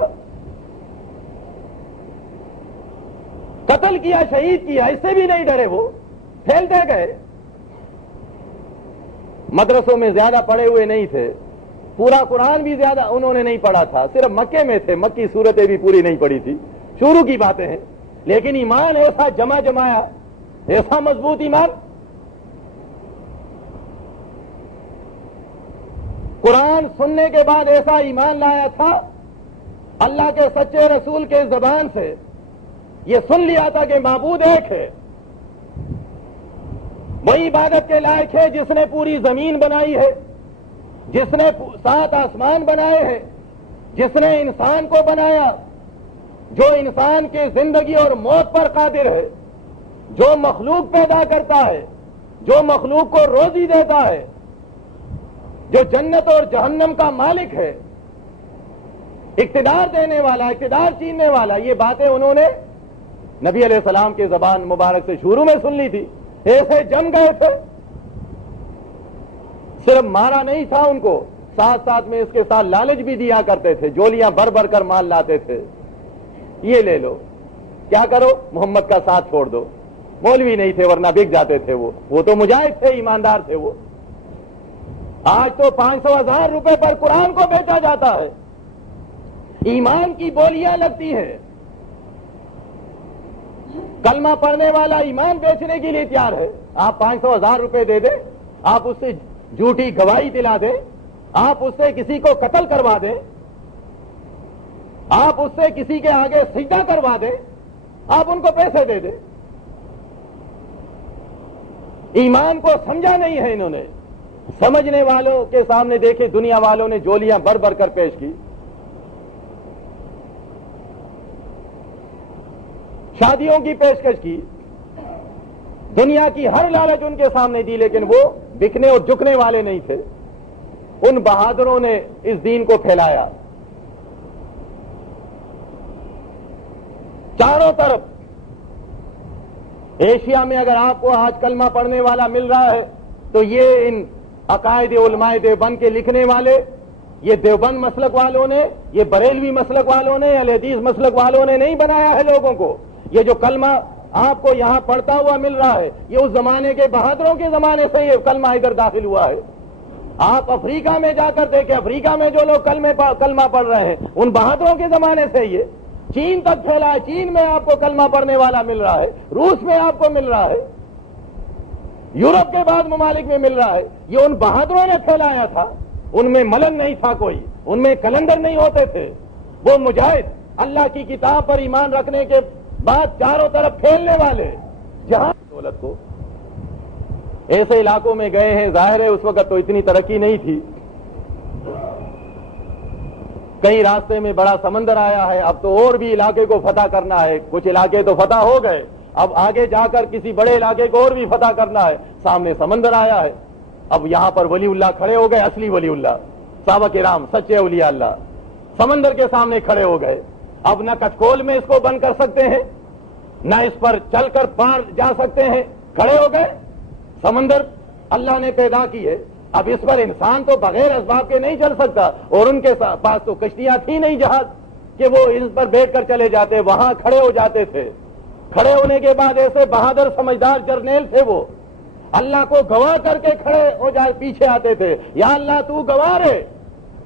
قتل کیا، شہید کیا، اس سے بھی نہیں ڈرے. وہ پھیلتے گئے. مدرسوں میں زیادہ پڑھے ہوئے نہیں تھے، پورا قرآن بھی زیادہ انہوں نے نہیں پڑھا تھا، صرف مکے میں تھے، مکی صورتیں بھی پوری نہیں پڑھی تھی. شروع کی باتیں ہیں، لیکن ایمان ایسا جمایا، ایسا مضبوط ایمان. قرآن سننے کے بعد ایسا ایمان لایا تھا، اللہ کے سچے رسول کے زبان سے یہ سن لیا تھا کہ معبود ایک ہے، وہی عبادت کے لائق ہے جس نے پوری زمین بنائی ہے، جس نے 7 آسمان بنائے ہیں، جس نے انسان کو بنایا، جو انسان کے زندگی اور موت پر قادر ہے، جو مخلوق پیدا کرتا ہے، جو مخلوق کو روزی دیتا ہے، جو جنت اور جہنم کا مالک ہے، اقتدار دینے والا، اقتدار چھیننے والا. یہ باتیں انہوں نے نبی علیہ السلام کے زبان مبارک سے شروع میں سن لی تھی. ایسے جم گئے تھے. صرف مارا نہیں تھا ان کو، ساتھ ساتھ میں اس کے ساتھ لالچ بھی دیا کرتے تھے، جولیاں بھر بھر کر مال لاتے تھے. یہ لے لو، کیا کرو، محمد کا ساتھ چھوڑ دو. مولوی نہیں تھے ورنہ بک جاتے تھے. وہ تو مجاہد تھے، ایماندار تھے. وہ آج تو 500,000 روپے پر قرآن کو بیچا جاتا ہے. ایمان کی بولیاں لگتی ہیں. کلمہ پڑھنے والا ایمان بیچنے کے لیے تیار ہے. آپ 500,000 روپے دے دیں، آپ اس سے جھوٹی گواہی دلا دیں، آپ اس سے کسی کو قتل کروا دیں، آپ اس سے کسی کے آگے سجدہ کروا دیں، آپ ان کو پیسے دے دیں. ایمان کو سمجھا نہیں ہے انہوں نے. سمجھنے والوں کے سامنے دیکھے دنیا والوں نے جولیاں بھر بھر کر پیش کی. شادیوں کی پیشکش کی، دنیا کی ہر لالچ ان کے سامنے دی، لیکن وہ بکنے اور جھکنے والے نہیں تھے. ان بہادروں نے اس دین کو پھیلایا. چاروں طرف ایشیا میں اگر آپ کو آج کلمہ پڑھنے والا مل رہا ہے تو یہ ان عقائد علماء دیوبند کے لکھنے والے، یہ دیوبند مسلک والوں نے، یہ بریلوی مسلک والوں نے، اہل حدیث مسلک والوں نے نہیں بنایا ہے لوگوں کو. یہ جو کلمہ آپ کو یہاں پڑھتا ہوا مل رہا ہے، یہ اس زمانے کے بہادروں کے زمانے سے یہ کلمہ ادھر داخل ہوا ہے. آپ افریقہ میں جا کر دیکھیں، افریقہ میں جو لوگ کلمہ پڑھ رہے ہیں ان بہادروں کے زمانے سے یہ چین تک پھیلا ہے. چین میں آپ کو کلمہ پڑھنے والا مل رہا ہے، روس میں آپ کو مل رہا ہے، یورپ کے بعد ممالک میں مل رہا ہے. یہ ان بہادروں نے پھیلایا تھا. ان میں ملنگ نہیں تھا کوئی، ان میں کلندر نہیں ہوتے تھے. وہ مجاہد، اللہ کی کتاب پر ایمان رکھنے کے بعد چاروں طرف پھیلنے والے، جہاں دولت کو ایسے علاقوں میں گئے ہیں. ظاہر ہے اس وقت تو اتنی ترقی نہیں تھی. کئی راستے میں بڑا سمندر آیا ہے. اب تو اور بھی علاقے کو فتح کرنا ہے. کچھ علاقے تو فتح ہو گئے، اب آگے جا کر کسی بڑے علاقے کو اور بھی فتح کرنا ہے. سامنے سمندر آیا ہے. اب یہاں پر ولی اللہ کھڑے ہو گئے، اصلی ولی اللہ، صحابہ کرام، سچے اولیاء اللہ. سمندر کے سامنے کھڑے ہو گئے. اب نہ کچکول میں اس کو بند کر سکتے ہیں، نہ اس پر چل کر پار جا سکتے ہیں. کھڑے ہو گئے. سمندر اللہ نے پیدا کی ہے، اب اس پر انسان تو بغیر اسباب کے نہیں چل سکتا، اور ان کے پاس تو کشتیاں تھی نہیں جہاز کہ وہ اس پر بیٹھ کر چلے جاتے. وہاں کھڑے ہو جاتے تھے. کھڑے ہونے کے بعد ایسے بہادر سمجھدار جرنیل تھے، وہ اللہ کو گواہ کر کے کھڑے ہو جائے پیچھے آتے تھے. یا اللہ تو گواہ ہے،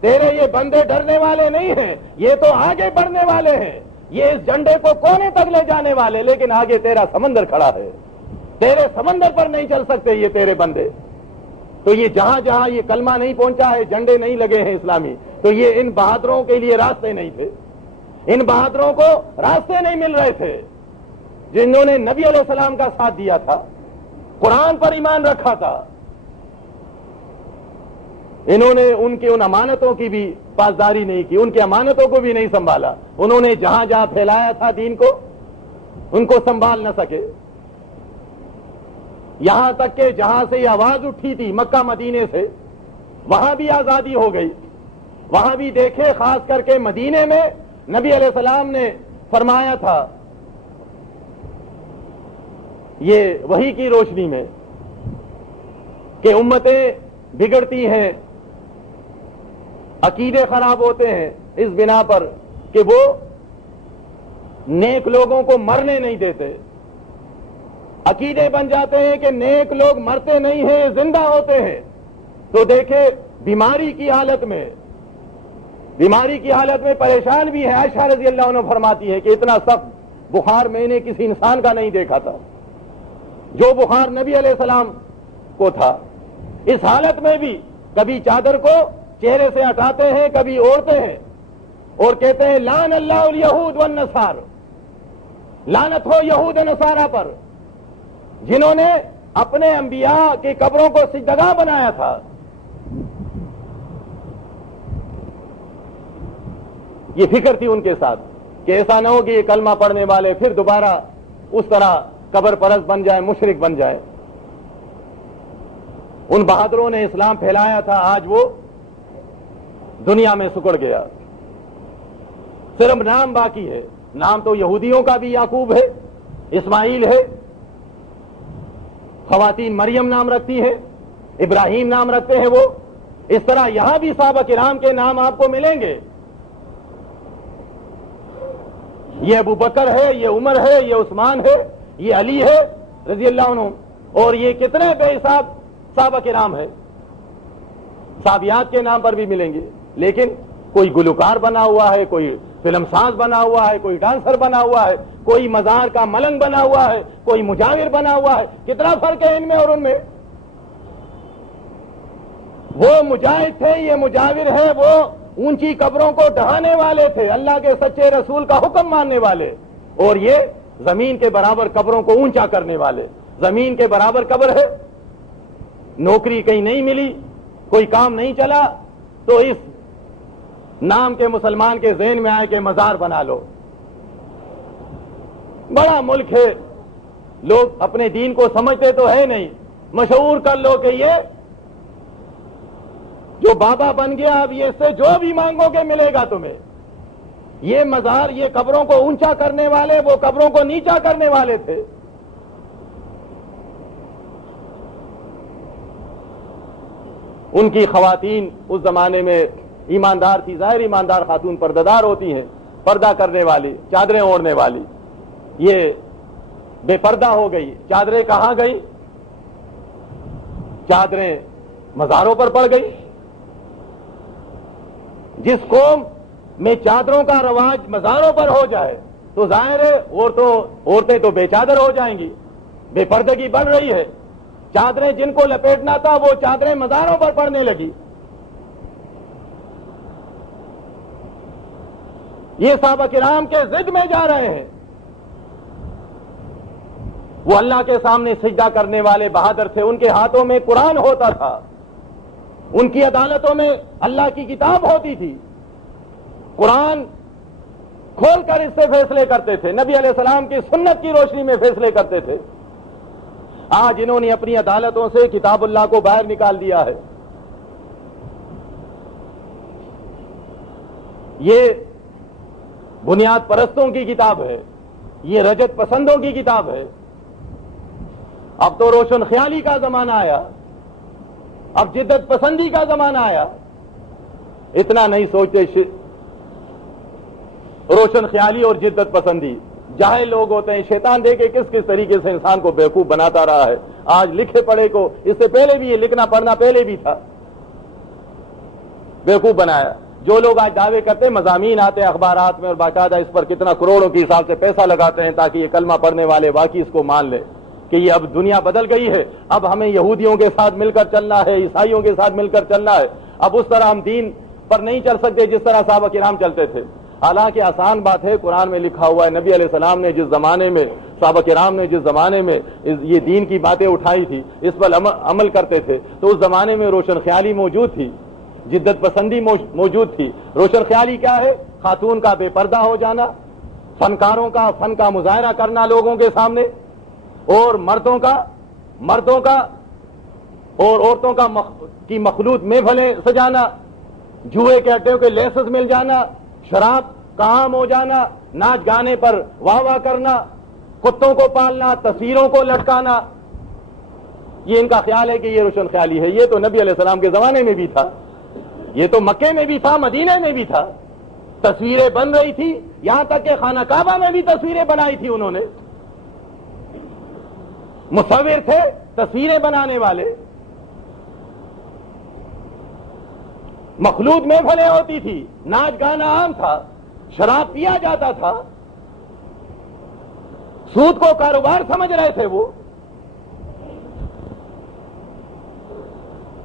تیرے یہ بندے ڈرنے والے نہیں ہیں، یہ تو آگے بڑھنے والے ہیں، یہ اس جھنڈے کو کونے تک لے جانے والے، لیکن آگے تیرا سمندر کھڑا ہے، تیرے سمندر پر نہیں چل سکتے یہ تیرے بندے. تو یہ جہاں جہاں یہ کلمہ نہیں پہنچا ہے، جھنڈے نہیں لگے ہیں اسلامی، تو یہ ان بہادروں کے لیے راستے نہیں تھے. ان بہادروں کو راستے نہیں مل رہے تھے جنہوں نے نبی علیہ السلام کا ساتھ دیا تھا، قرآن پر ایمان رکھا تھا. انہوں نے ان کی ان امانتوں کی بھی پاسداری نہیں کی، ان کی امانتوں کو بھی نہیں سنبھالا. انہوں نے جہاں جہاں پھیلایا تھا دین کو، ان کو سنبھال نہ سکے. یہاں تک کہ جہاں سے یہ آواز اٹھی تھی مکہ مدینے سے، وہاں بھی آزادی ہو گئی. وہاں بھی دیکھے، خاص کر کے مدینے میں نبی علیہ السلام نے فرمایا تھا یہ وحی کی روشنی میں کہ امتیں بگڑتی ہیں، عقیدے خراب ہوتے ہیں اس بنا پر کہ وہ نیک لوگوں کو مرنے نہیں دیتے. عقیدے بن جاتے ہیں کہ نیک لوگ مرتے نہیں ہیں، زندہ ہوتے ہیں. تو دیکھے بیماری کی حالت میں پریشان بھی ہے. عائشہ رضی اللہ عنہ فرماتی ہے کہ اتنا سخت بخار میں نے کسی انسان کا نہیں دیکھا تھا جو بخار نبی علیہ السلام کو تھا. اس حالت میں بھی کبھی چادر کو چہرے سے ہٹاتے ہیں، کبھی اوڑھتے ہیں اور کہتے ہیں لعن اللہ الیہود والنصار، لعنت ہو یہود نصارہ پر جنہوں نے اپنے انبیاء کی قبروں کو سجدگاہ بنایا تھا. یہ فکر تھی ان کے ساتھ کہ ایسا نہ ہو کہ یہ کلمہ پڑھنے والے پھر دوبارہ اس طرح قبر پرست بن جائے، مشرک بن جائے. ان بہادروں نے اسلام پھیلایا تھا، آج وہ دنیا میں سکڑ گیا. صرف نام باقی ہے. نام تو یہودیوں کا بھی یعقوب ہے، اسماعیل ہے، خواتین مریم نام رکھتی ہیں، ابراہیم نام رکھتے ہیں وہ. اس طرح یہاں بھی صحابہ کرام کے نام آپ کو ملیں گے. یہ ابو بکر ہے، یہ عمر ہے، یہ عثمان ہے، یہ علی ہے رضی اللہ عنہ، اور یہ کتنے بے حساب صحابہ کرام ہے. صحابیات کے نام پر بھی ملیں گے. لیکن کوئی گلوکار بنا ہوا ہے، کوئی فلم ساز بنا ہوا ہے، کوئی ڈانسر بنا ہوا ہے، کوئی مزار کا ملنگ بنا ہوا ہے، کوئی مجاور بنا ہوا ہے. کتنا فرق ہے ان میں اور ان میں. وہ مجاہد تھے، یہ مجاور ہے. وہ اونچی قبروں کو ڈھانے والے تھے، اللہ کے سچے رسول کا حکم ماننے والے، اور یہ زمین کے برابر قبروں کو اونچا کرنے والے. زمین کے برابر قبر ہے، نوکری کہیں نہیں ملی، کوئی کام نہیں چلا، تو اس نام کے مسلمان کے ذہن میں آئے کہ مزار بنا لو. بڑا ملک ہے، لوگ اپنے دین کو سمجھتے تو ہے نہیں. مشہور کر لو کہ یہ جو بابا بن گیا، اب یہ اس سے جو بھی مانگو گے ملے گا تمہیں. یہ مزار، یہ قبروں کو اونچا کرنے والے وہ قبروں کو نیچا کرنے والے تھے. ان کی خواتین اس زمانے میں ایماندار تھی. ظاہر ایماندار خاتون پردہ ہوتی ہیں، پردہ کرنے والی، چادریں اوڑھنے والی. یہ بے پردہ ہو گئی. چادریں کہاں گئی؟ چادریں مزاروں پر پڑ گئی. جس قوم میں چادروں کا رواج مزاروں پر ہو جائے تو ظاہر ہے عورتیں تو بے چادر ہو جائیں گی. بے پردگی بڑھ رہی ہے. چادریں جن کو لپیٹنا تھا وہ چادریں مزاروں پر پڑنے لگی. یہ صحابہ کرام کے ضد میں جا رہے ہیں. وہ اللہ کے سامنے سجدہ کرنے والے بہادر تھے. ان کے ہاتھوں میں قرآن ہوتا تھا، ان کی عدالتوں میں اللہ کی کتاب ہوتی تھی. قرآن کھول کر اس سے فیصلے کرتے تھے، نبی علیہ السلام کی سنت کی روشنی میں فیصلے کرتے تھے. آج انہوں نے اپنی عدالتوں سے کتاب اللہ کو باہر نکال دیا ہے. یہ بنیاد پرستوں کی کتاب ہے، یہ رجت پسندوں کی کتاب ہے۔ اب تو روشن خیالی کا زمانہ آیا، اب جدت پسندی کا زمانہ آیا۔ اتنا نہیں سوچتے روشن خیالی اور جدت پسندی جاہل لوگ ہوتے ہیں۔ شیطان دیکھے کس کس طریقے سے انسان کو بیوقوف بناتا رہا ہے۔ آج لکھے پڑھے کو، اس سے پہلے بھی یہ لکھنا پڑھنا پہلے بھی تھا، بیوقوف بنایا۔ جو لوگ آج دعوے کرتے ہیں، مضامین آتے ہیں اخبارات میں اور باقاعدہ اس پر کتنا کروڑوں کے حساب سے پیسہ لگاتے ہیں تاکہ یہ کلمہ پڑھنے والے واقعی اس کو مان لے کہ یہ اب دنیا بدل گئی ہے، اب ہمیں یہودیوں کے ساتھ مل کر چلنا ہے، عیسائیوں کے ساتھ مل کر چلنا ہے، اب اس طرح ہم دین پر نہیں چل سکتے جس طرح صحابہ کرام چلتے تھے۔ حالانکہ آسان بات ہے، قرآن میں لکھا ہوا ہے، نبی علیہ السلام نے جس زمانے میں، صحابہ کرام نے جس زمانے میں یہ دین کی باتیں اٹھائی تھی، اس پر عمل کرتے تھے، تو اس زمانے میں روشن خیالی موجود تھی، جدت پسندی موجود تھی۔ روشن خیالی کیا ہے؟ خاتون کا بے پردہ ہو جانا، فنکاروں کا فن کا مظاہرہ کرنا لوگوں کے سامنے، اور مردوں کا اور عورتوں کی مخلوط محفلیں سجانا، جوئے کے اڈے کے لیسز مل جانا، شراب کا عام ہو جانا، ناچ گانے پر واہ واہ کرنا، کتوں کو پالنا، تصویروں کو لٹکانا، یہ ان کا خیال ہے کہ یہ روشن خیالی ہے۔ یہ تو نبی علیہ السلام کے زمانے میں بھی تھا، یہ تو مکے میں بھی تھا، مدینے میں بھی تھا، تصویریں بن رہی تھی، یہاں تک کہ خانہ کعبہ میں بھی تصویریں بنائی تھی انہوں نے۔ مصور تھے، تصویریں بنانے والے، مخلوط محفلیں ہوتی تھی، ناچ گانا عام تھا، شراب پیا جاتا تھا، سود کو کاروبار سمجھ رہے تھے وہ،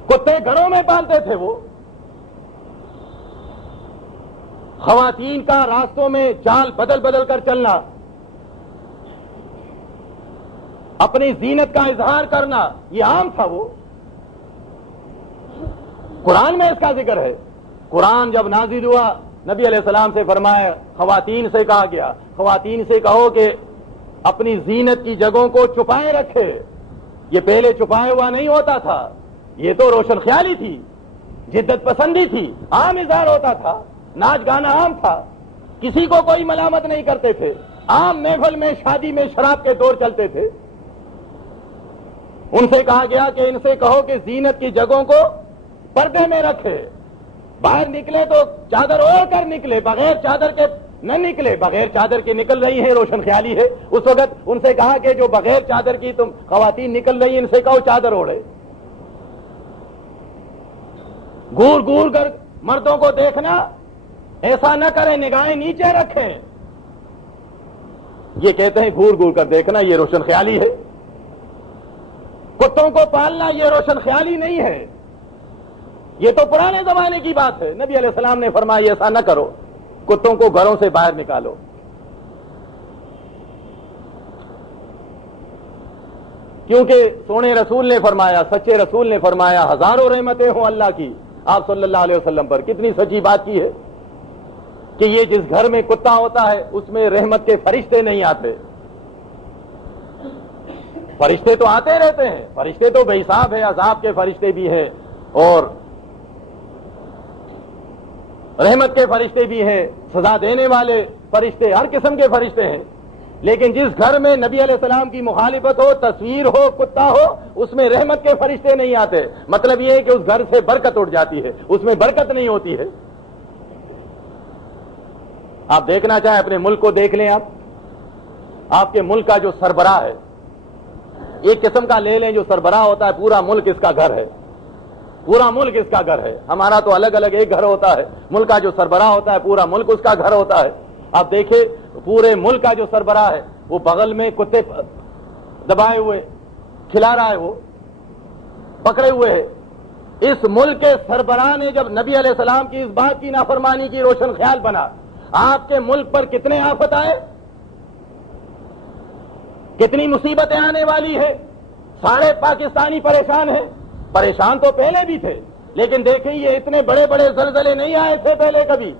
کتے گھروں میں پالتے تھے وہ، خواتین کا راستوں میں چال بدل بدل کر چلنا، اپنی زینت کا اظہار کرنا، یہ عام تھا وہ۔ قرآن میں اس کا ذکر ہے۔ قرآن جب نازل ہوا، نبی علیہ السلام سے فرمایا، خواتین سے کہا گیا، خواتین سے کہو کہ اپنی زینت کی جگہوں کو چھپائے رکھے۔ یہ پہلے چھپائے ہوا نہیں ہوتا تھا، یہ تو روشن خیالی تھی، جدت پسندی تھی، عام اظہار ہوتا تھا، ناچ گانا عام تھا، کسی کو کوئی ملامت نہیں کرتے تھے، عام محفل میں شادی میں شراب کے دور چلتے تھے۔ ان سے کہا گیا کہ ان سے کہو کہ زینت کی جگہوں کو پردے میں رکھے، باہر نکلے تو چادر اوڑھ کر نکلے، بغیر چادر کے نہ نکلے، بغیر چادر کے نکل رہی ہے روشن خیالی ہے۔ اس وقت ان سے کہا کہ جو بغیر چادر کی تم خواتین نکل رہی ہیں ان سے کہو چادر اوڑھے۔ گور گور کر مردوں کو دیکھنا، ایسا نہ کریں، نگاہیں نیچے رکھیں، یہ کہتے ہیں گور گور کر دیکھنا، یہ روشن خیالی ہے۔ کتوں کو پالنا یہ روشن خیالی نہیں ہے، یہ تو پرانے زمانے کی بات ہے۔ نبی علیہ السلام نے فرمایا ایسا نہ کرو، کتوں کو گھروں سے باہر نکالو۔ کیونکہ سونے رسول نے فرمایا، سچے رسول نے فرمایا، ہزاروں رحمتیں ہوں اللہ کی آپ صلی اللہ علیہ وسلم پر۔ کتنی سچی بات کی ہے کہ یہ جس گھر میں کتا ہوتا ہے اس میں رحمت کے فرشتے نہیں آتے۔ فرشتے تو آتے رہتے ہیں، فرشتے تو بے حساب ہے، عذاب کے فرشتے بھی ہیں اور رحمت کے فرشتے بھی ہیں، سزا دینے والے فرشتے، ہر قسم کے فرشتے ہیں۔ لیکن جس گھر میں نبی علیہ السلام کی مخالفت ہو، تصویر ہو، کتا ہو، اس میں رحمت کے فرشتے نہیں آتے۔ مطلب یہ ہے کہ اس گھر سے برکت اٹھ جاتی ہے، اس میں برکت نہیں ہوتی ہے۔ آپ دیکھنا چاہیں اپنے ملک کو دیکھ لیں، آپ کے ملک کا جو سربراہ ہے، ایک قسم کا لے لیں جو سربراہ ہوتا ہے، پورا ملک اس کا گھر ہے، پورا ملک اس کا گھر ہے۔ ہمارا تو الگ الگ ایک گھر ہوتا ہے، ملک کا جو سربراہ ہوتا ہے پورا ملک اس کا گھر ہوتا ہے۔ آپ دیکھیں پورے ملک کا جو سربراہ ہے وہ بغل میں کتے دبائے ہوئے کھلا رہا ہے، وہ پکڑے ہوئے ہے۔ اس ملک کے سربراہ نے جب نبی علیہ السلام کی اس بات کی نافرمانی کی، روشن خیال بنا، آپ کے ملک پر کتنے آفت آئے، کتنی مصیبتیں آنے والی ہے۔ سارے پاکستانی پریشان ہیں، پریشان تو پہلے بھی تھے، لیکن دیکھیں یہ اتنے بڑے بڑے زلزلے نہیں آئے تھے پہلے کبھی،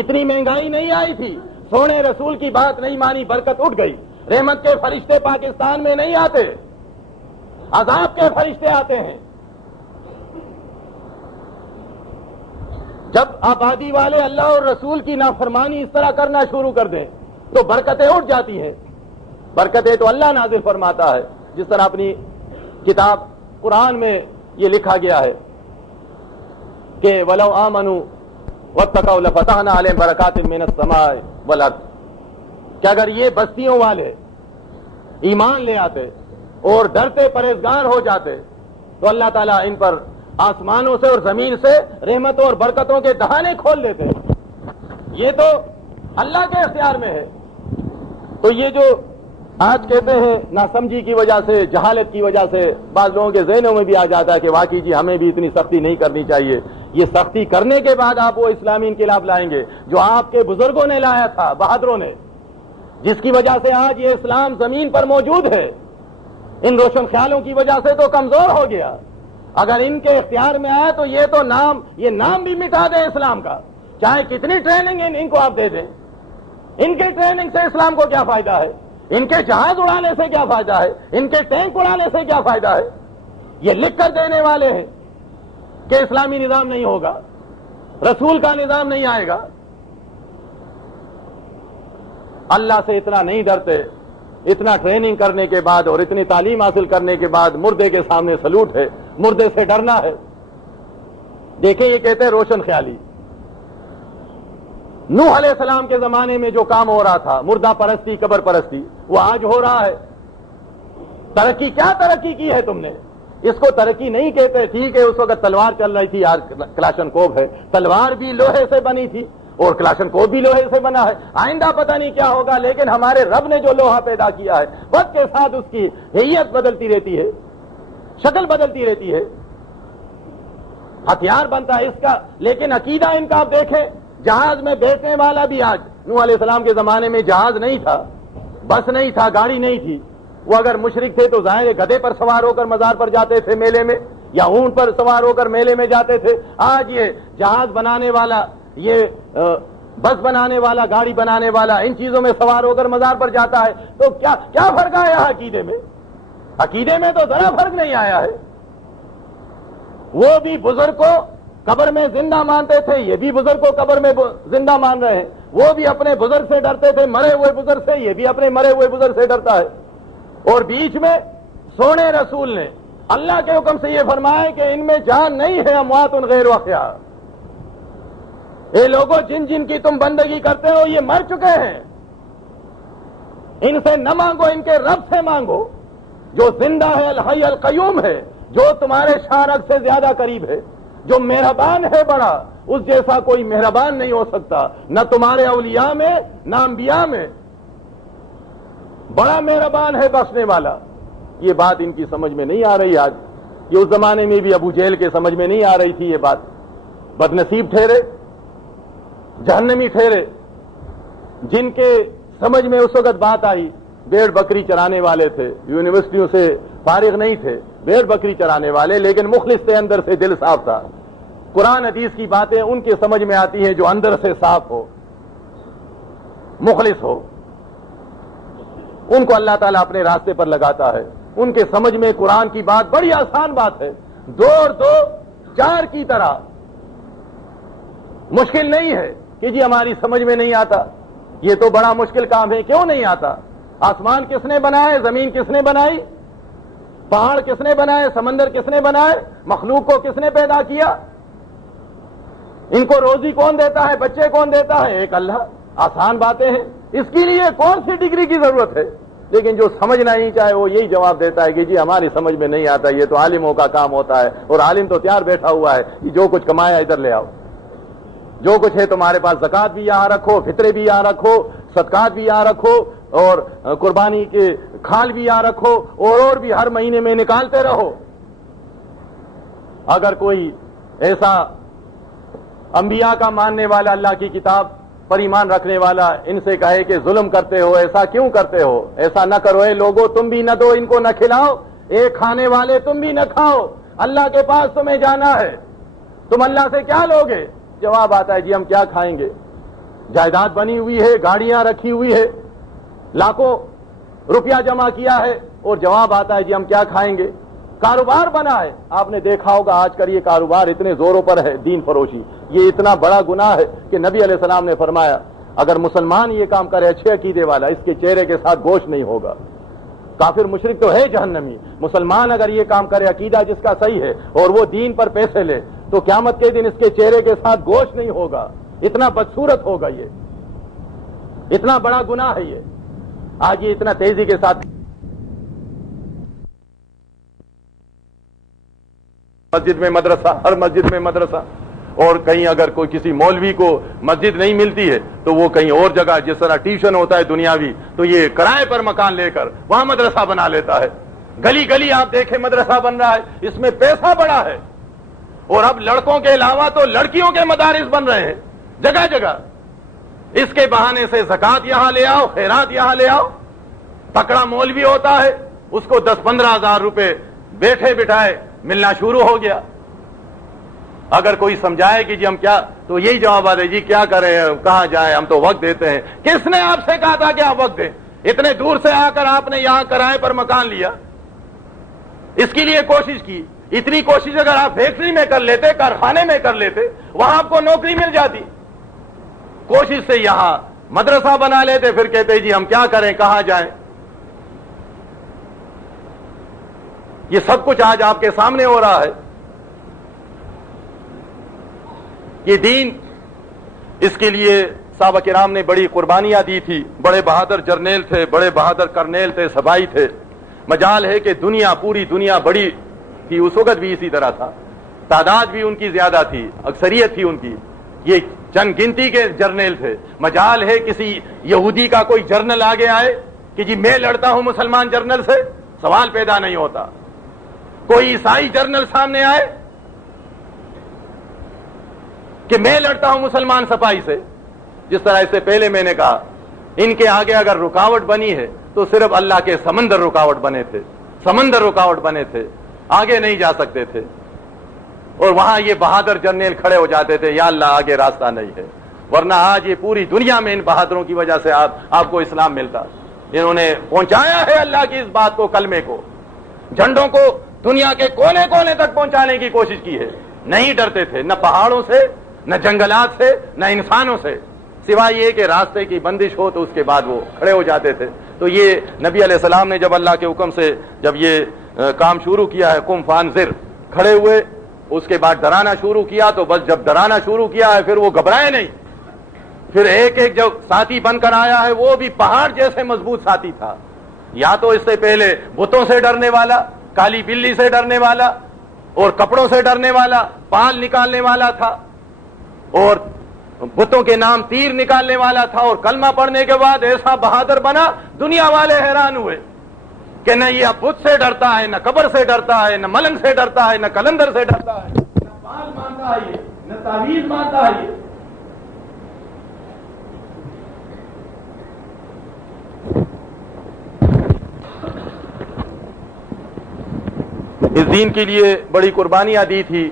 اتنی مہنگائی نہیں آئی تھی۔ سونے رسول کی بات نہیں مانی، برکت اٹھ گئی۔ رحمت کے فرشتے پاکستان میں نہیں آتے، عذاب کے فرشتے آتے ہیں۔ جب آبادی والے اللہ اور رسول کی نافرمانی اس طرح کرنا شروع کر دیں تو برکتیں اٹھ جاتی ہیں. برکتیں تو اللہ نازل فرماتا ہے، جس طرح اپنی کتاب قرآن میں یہ لکھا گیا ہے کہ وَلَوْ آمَنُوا وَاتَّقَوْا لَفَتَحْنَا عَلَيْهِمْ بَرَكَاتٍ مِّنَ السَّمَاءِ وَالْأَرْضِ، کہ اگر یہ بستیوں والے ایمان لے آتے اور ڈرتے پرہیزگار ہو جاتے تو اللہ تعالیٰ ان پر آسمانوں سے اور زمین سے رحمتوں اور برکتوں کے دہانے کھول دیتے. یہ تو اللہ کے اختیار میں ہے. تو یہ جو آج کہتے ہیں ناسمجھی کی وجہ سے، جہالت کی وجہ سے بعض لوگوں کے ذہنوں میں بھی آ جاتا ہے کہ واقعی جی ہمیں بھی اتنی سختی نہیں کرنی چاہیے. یہ سختی کرنے کے بعد آپ وہ اسلامی انقلاب لائیں گے جو آپ کے بزرگوں نے لایا تھا، بہادروں نے، جس کی وجہ سے آج یہ اسلام زمین پر موجود ہے. ان روشن خیالوں کی وجہ سے تو کمزور ہو گیا. اگر ان کے اختیار میں آئے تو یہ تو یہ نام بھی مٹا دیں اسلام کا، چاہے کتنی ٹریننگ ان کو آپ دے دیں. ان کے ٹریننگ سے اسلام کو کیا فائدہ ہے؟ ان کے جہاز اڑانے سے کیا فائدہ ہے؟ ان کے ٹینک اڑانے سے کیا فائدہ ہے؟ یہ لکھ کر دینے والے ہیں کہ اسلامی نظام نہیں ہوگا، رسول کا نظام نہیں آئے گا. اللہ سے اتنا نہیں ڈرتے. اتنا ٹریننگ کرنے کے بعد اور اتنی تعلیم حاصل کرنے کے بعد مردے کے سامنے سلوٹ ہے، مردے سے ڈرنا ہے. دیکھیں یہ کہتے ہیں روشن خیالی. نوح علیہ السلام کے زمانے میں جو کام ہو رہا تھا، مردہ پرستی، قبر پرستی، وہ آج ہو رہا ہے. ترقی کیا ترقی کی ہے تم نے؟ اس کو ترقی نہیں کہتے. ٹھیک ہے اس وقت تلوار چل رہی تھی، آج کلاشن کوف ہے. تلوار بھی لوہے سے بنی تھی اور کلاشن کوف بھی لوہے سے بنا ہے. آئندہ پتہ نہیں کیا ہوگا، لیکن ہمارے رب نے جو لوہا پیدا کیا ہے وقت کے ساتھ اس کی ہیئت بدلتی رہتی ہے، شکل بدلتی رہتی ہے، ہتھیار بنتا ہے اس کا. لیکن عقیدہ ان کا آپ دیکھیں، جہاز میں بیٹھنے والا بھی آج، نوح علیہ السلام کے زمانے میں جہاز نہیں تھا، بس نہیں تھا، گاڑی نہیں تھی. وہ اگر مشرک تھے تو ظاہر گدھے پر سوار ہو کر مزار پر جاتے تھے میلے میں، یا اونٹ پر سوار ہو کر میلے میں جاتے تھے. آج یہ جہاز بنانے والا، یہ بس بنانے والا، گاڑی بنانے والا، ان چیزوں میں سوار ہو کر مزار پر جاتا ہے. تو کیا فرق آیا عقیدے میں؟ عقیدے میں تو ذرا فرق نہیں آیا ہے. وہ بھی بزرگ کو قبر میں زندہ مانتے تھے، یہ بھی بزرگ کو قبر میں زندہ مان رہے ہیں. وہ بھی اپنے بزرگ سے ڈرتے تھے، مرے ہوئے بزرگ سے، یہ بھی اپنے مرے ہوئے بزرگ سے ڈرتا ہے. اور بیچ میں سونے رسول نے اللہ کے حکم سے یہ فرمایا کہ ان میں جان نہیں ہے، اموات غیر احیاء. یہ لوگوں جن جن کی تم بندگی کرتے ہو یہ مر چکے ہیں. ان سے نہ مانگو، ان کے رب سے مانگو جو زندہ ہے، الحی القیوم ہے، جو تمہارے شارک سے زیادہ قریب ہے، جو مہربان ہے بڑا. اس جیسا کوئی مہربان نہیں ہو سکتا، نہ تمہارے اولیاء میں نہ انبیاء میں. بڑا مہربان ہے، بخشنے والا. یہ بات ان کی سمجھ میں نہیں آ رہی آج. یہ اس زمانے میں بھی ابو جہل کے سمجھ میں نہیں آ رہی تھی یہ بات. بدنصیب ٹھہرے، جہنمی ٹھہرے. جن کے سمجھ میں اس وقت بات آئی، بھیڑ بکری چرانے والے تھے، یونیورسٹیوں سے فارغ نہیں تھے، بھیڑ بکری چرانے والے، لیکن مخلص تھے، اندر سے دل صاف تھا. قرآن حدیث کی باتیں ان کے سمجھ میں آتی ہیں جو اندر سے صاف ہو، مخلص ہو. ان کو اللہ تعالیٰ اپنے راستے پر لگاتا ہے. ان کے سمجھ میں قرآن کی بات بڑی آسان بات ہے، 2 اور 2 4 کی طرح. مشکل نہیں ہے کہ جی ہماری سمجھ میں نہیں آتا. یہ تو بڑا مشکل کام ہے. کیوں نہیں آتا؟ آسمان کس نے بنائے؟ زمین کس نے بنائی؟ پہاڑ کس نے بنائے؟ سمندر کس نے بنائے؟ مخلوق کو کس نے پیدا کیا؟ ان کو روزی کون دیتا ہے؟ بچے کون دیتا ہے؟ ایک اللہ. آسان باتیں ہیں، اس کے لیے کون سی ڈگری کی ضرورت ہے؟ لیکن جو سمجھنا نہیں چاہے وہ یہی جواب دیتا ہے کہ جی ہماری سمجھ میں نہیں آتا، یہ تو عالموں کا کام ہوتا ہے. اور عالم تو تیار بیٹھا ہوا ہے کہ جو کچھ کمایا ادھر لے آؤ، جو کچھ ہے تمہارے پاس، زکوٰۃ بھی یہاں رکھو، فطرے بھی یہاں رکھو، صدقات بھی یہاں رکھو، اور قربانی کے کھال بھی یہاں رکھو، اور بھی ہر مہینے میں نکالتے رہو. اگر کوئی ایسا انبیاء کا ماننے والا، اللہ کی کتاب پر ایمان رکھنے والا ان سے کہے کہ ظلم کرتے ہو، ایسا کیوں کرتے ہو، ایسا نہ کرو، اے لوگو تم بھی نہ دو، ان کو نہ کھلاؤ، ایک کھانے والے تم بھی نہ کھاؤ، اللہ کے پاس تمہیں جانا ہے، تم اللہ سے کیا لوگے؟ جواب آتا ہے جی ہم کیا کھائیں گے، جائیداد بنی ہوئی ہے، گاڑیاں رکھی ہوئی ہے، لاکھوں روپیہ جمع کیا ہے، اور جواب آتا ہے جی ہم کیا کھائیں گے. کاروبار بنا ہے. آپ نے دیکھا ہوگا آج کل یہ کاروبار اتنے زوروں پر ہے دین فروشی. یہ اتنا بڑا گناہ ہے کہ نبی علیہ السلام نے فرمایا اگر مسلمان یہ کام کرے اچھے عقیدے والا, اس کے چہرے کے ساتھ گوشت نہیں ہوگا. کافر مشرک تو ہے جہنمی, مسلمان اگر یہ کام کرے عقیدہ جس کا صحیح ہے اور وہ دین پر پیسے لے تو قیامت کے دن اس کے چہرے کے ساتھ گوشت نہیں ہوگا. اتنا بدصورت ہوگا, یہ اتنا بڑا گناہ ہے. یہ آج یہ اتنا تیزی کے ساتھ مسجد میں مدرسہ, ہر مسجد میں مدرسہ, اور کہیں اگر کوئی کسی مولوی کو مسجد نہیں ملتی ہے تو وہ کہیں اور جگہ جس طرح ٹیوشن ہوتا ہے دنیاوی تو یہ کرائے پر مکان لے کر وہاں مدرسہ بنا لیتا ہے. گلی گلی آپ دیکھیں مدرسہ بن رہا ہے, اس میں پیسہ بڑا ہے. اور اب لڑکوں کے علاوہ تو لڑکیوں کے مدارس بن رہے ہیں جگہ جگہ. اس کے بہانے سے زکات یہاں لے آؤ, خیرات یہاں لے آؤ. تکڑا مولوی ہوتا ہے, اس کو 10-15 ہزار روپے بیٹھے بٹھائے ملنا شروع ہو گیا. اگر کوئی سمجھائے کہ جی ہم کیا, تو یہی جواب آ رہے جی کیا کریں, کہاں جائیں, ہم تو وقت دیتے ہیں. کس نے آپ سے کہا تھا کہ آپ وقت دیں؟ اتنے دور سے آ کر آپ نے یہاں کرائے پر مکان لیا, اس کے لیے کوشش کی. اتنی کوشش اگر آپ فیکٹری میں کر لیتے, کارخانے میں کر لیتے, وہاں آپ کو نوکری مل جاتی. کوشش سے یہاں مدرسہ بنا لیتے, پھر کہتے جی ہم کیا کریں, کہاں جائیں. یہ سب کچھ آج آپ کے سامنے ہو رہا ہے. یہ دین, اس کے لیے صحابہ کرام نے بڑی قربانیاں دی تھی. بڑے بہادر جرنیل تھے, بڑے بہادر کرنیل تھے, سپاہی تھے. مجال ہے کہ دنیا, پوری دنیا بڑی تھی, اس وقت بھی اسی طرح تھا. تعداد بھی ان کی زیادہ تھی, اکثریت تھی ان کی. یہ چند گنتی کے جرنیل تھے. مجال ہے کسی یہودی کا کوئی جرنل آگے آئے کہ جی میں لڑتا ہوں مسلمان جرنل سے, سوال پیدا نہیں ہوتا. کوئی عیسائی جرنل سامنے آئے کہ میں لڑتا ہوں مسلمان سپاہی سے. جس طرح اس سے پہلے میں نے کہا, ان کے آگے اگر رکاوٹ بنی ہے تو صرف اللہ کے سمندر رکاوٹ بنے تھے, سمندر رکاوٹ بنے تھے, آگے نہیں جا سکتے تھے. اور وہاں یہ بہادر جرنیل کھڑے ہو جاتے تھے, یا اللہ آگے راستہ نہیں ہے. ورنہ آج یہ پوری دنیا میں ان بہادروں کی وجہ سے آپ کو اسلام ملتا. انہوں نے پہنچایا ہے اللہ کی اس بات کو, کلمے کو, جھنڈوں کو دنیا کے کونے کونے تک پہنچانے کی کوشش کی ہے. نہیں ڈرتے تھے, نہ پہاڑوں سے, نہ جنگلات سے, نہ انسانوں سے, سوائے یہ کہ راستے کی بندش ہو تو اس کے بعد وہ کھڑے ہو جاتے تھے. تو یہ نبی علیہ السلام نے جب اللہ کے حکم سے جب یہ کام شروع کیا ہے, قم فانذر, کھڑے ہوئے, اس کے بعد ڈرانا شروع کیا. تو بس جب ڈرانا شروع کیا ہے پھر وہ گھبرائے نہیں. پھر ایک ایک جو ساتھی بن کر آیا ہے وہ بھی پہاڑ جیسے مضبوط ساتھی تھا. یا تو اس سے پہلے بتوں سے ڈرنے والا, کالی بلی سے ڈرنے والا, اور کپڑوں سے ڈرنے والا, پال نکالنے والا تھا, اور بتوں کے نام تیر نکالنے والا تھا. اور کلمہ پڑھنے کے بعد ایسا بہادر بنا, دنیا والے حیران ہوئے کہ نہ یہ بت سے ڈرتا ہے, نہ قبر سے ڈرتا ہے, نہ ملنگ سے ڈرتا ہے, نہ کلندر سے ڈرتا ہے, نہ پال مانتا ہے, نہ تعویذ مانتا ہے. اس دین کے لیے بڑی قربانیاں دی تھی.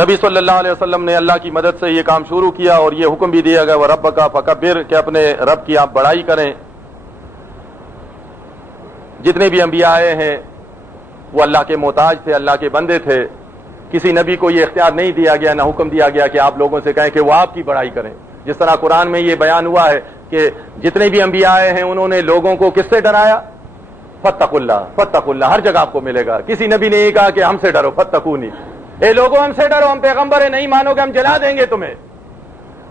نبی صلی اللہ علیہ وسلم نے اللہ کی مدد سے یہ کام شروع کیا, اور یہ حکم بھی دیا گیا وَرَبَّكَ فَكَبِّرْ, کہ اپنے رب کی آپ بڑائی کریں. جتنے بھی انبیاء آئے ہیں وہ اللہ کے محتاج تھے, اللہ کے بندے تھے. کسی نبی کو یہ اختیار نہیں دیا گیا, نہ حکم دیا گیا کہ آپ لوگوں سے کہیں کہ وہ آپ کی بڑائی کریں. جس طرح قرآن میں یہ بیان ہوا ہے کہ جتنے بھی انبیاء آئے ہیں انہوں نے لوگوں کو کس سے ڈرایا؟ فَاتَّقُوا اللَّهَ, فَاتَّقُوا اللَّهَ. ہر جگہ آپ کو ملے گا. کسی نبی نے یہ کہا کہ ہم سے ڈرو, فَاتَّقُونِي, اے لوگوں ہم سے ڈرو, ہم پیغمبر ہیں, نہیں مانو گے ہم جلا دیں گے تمہیں,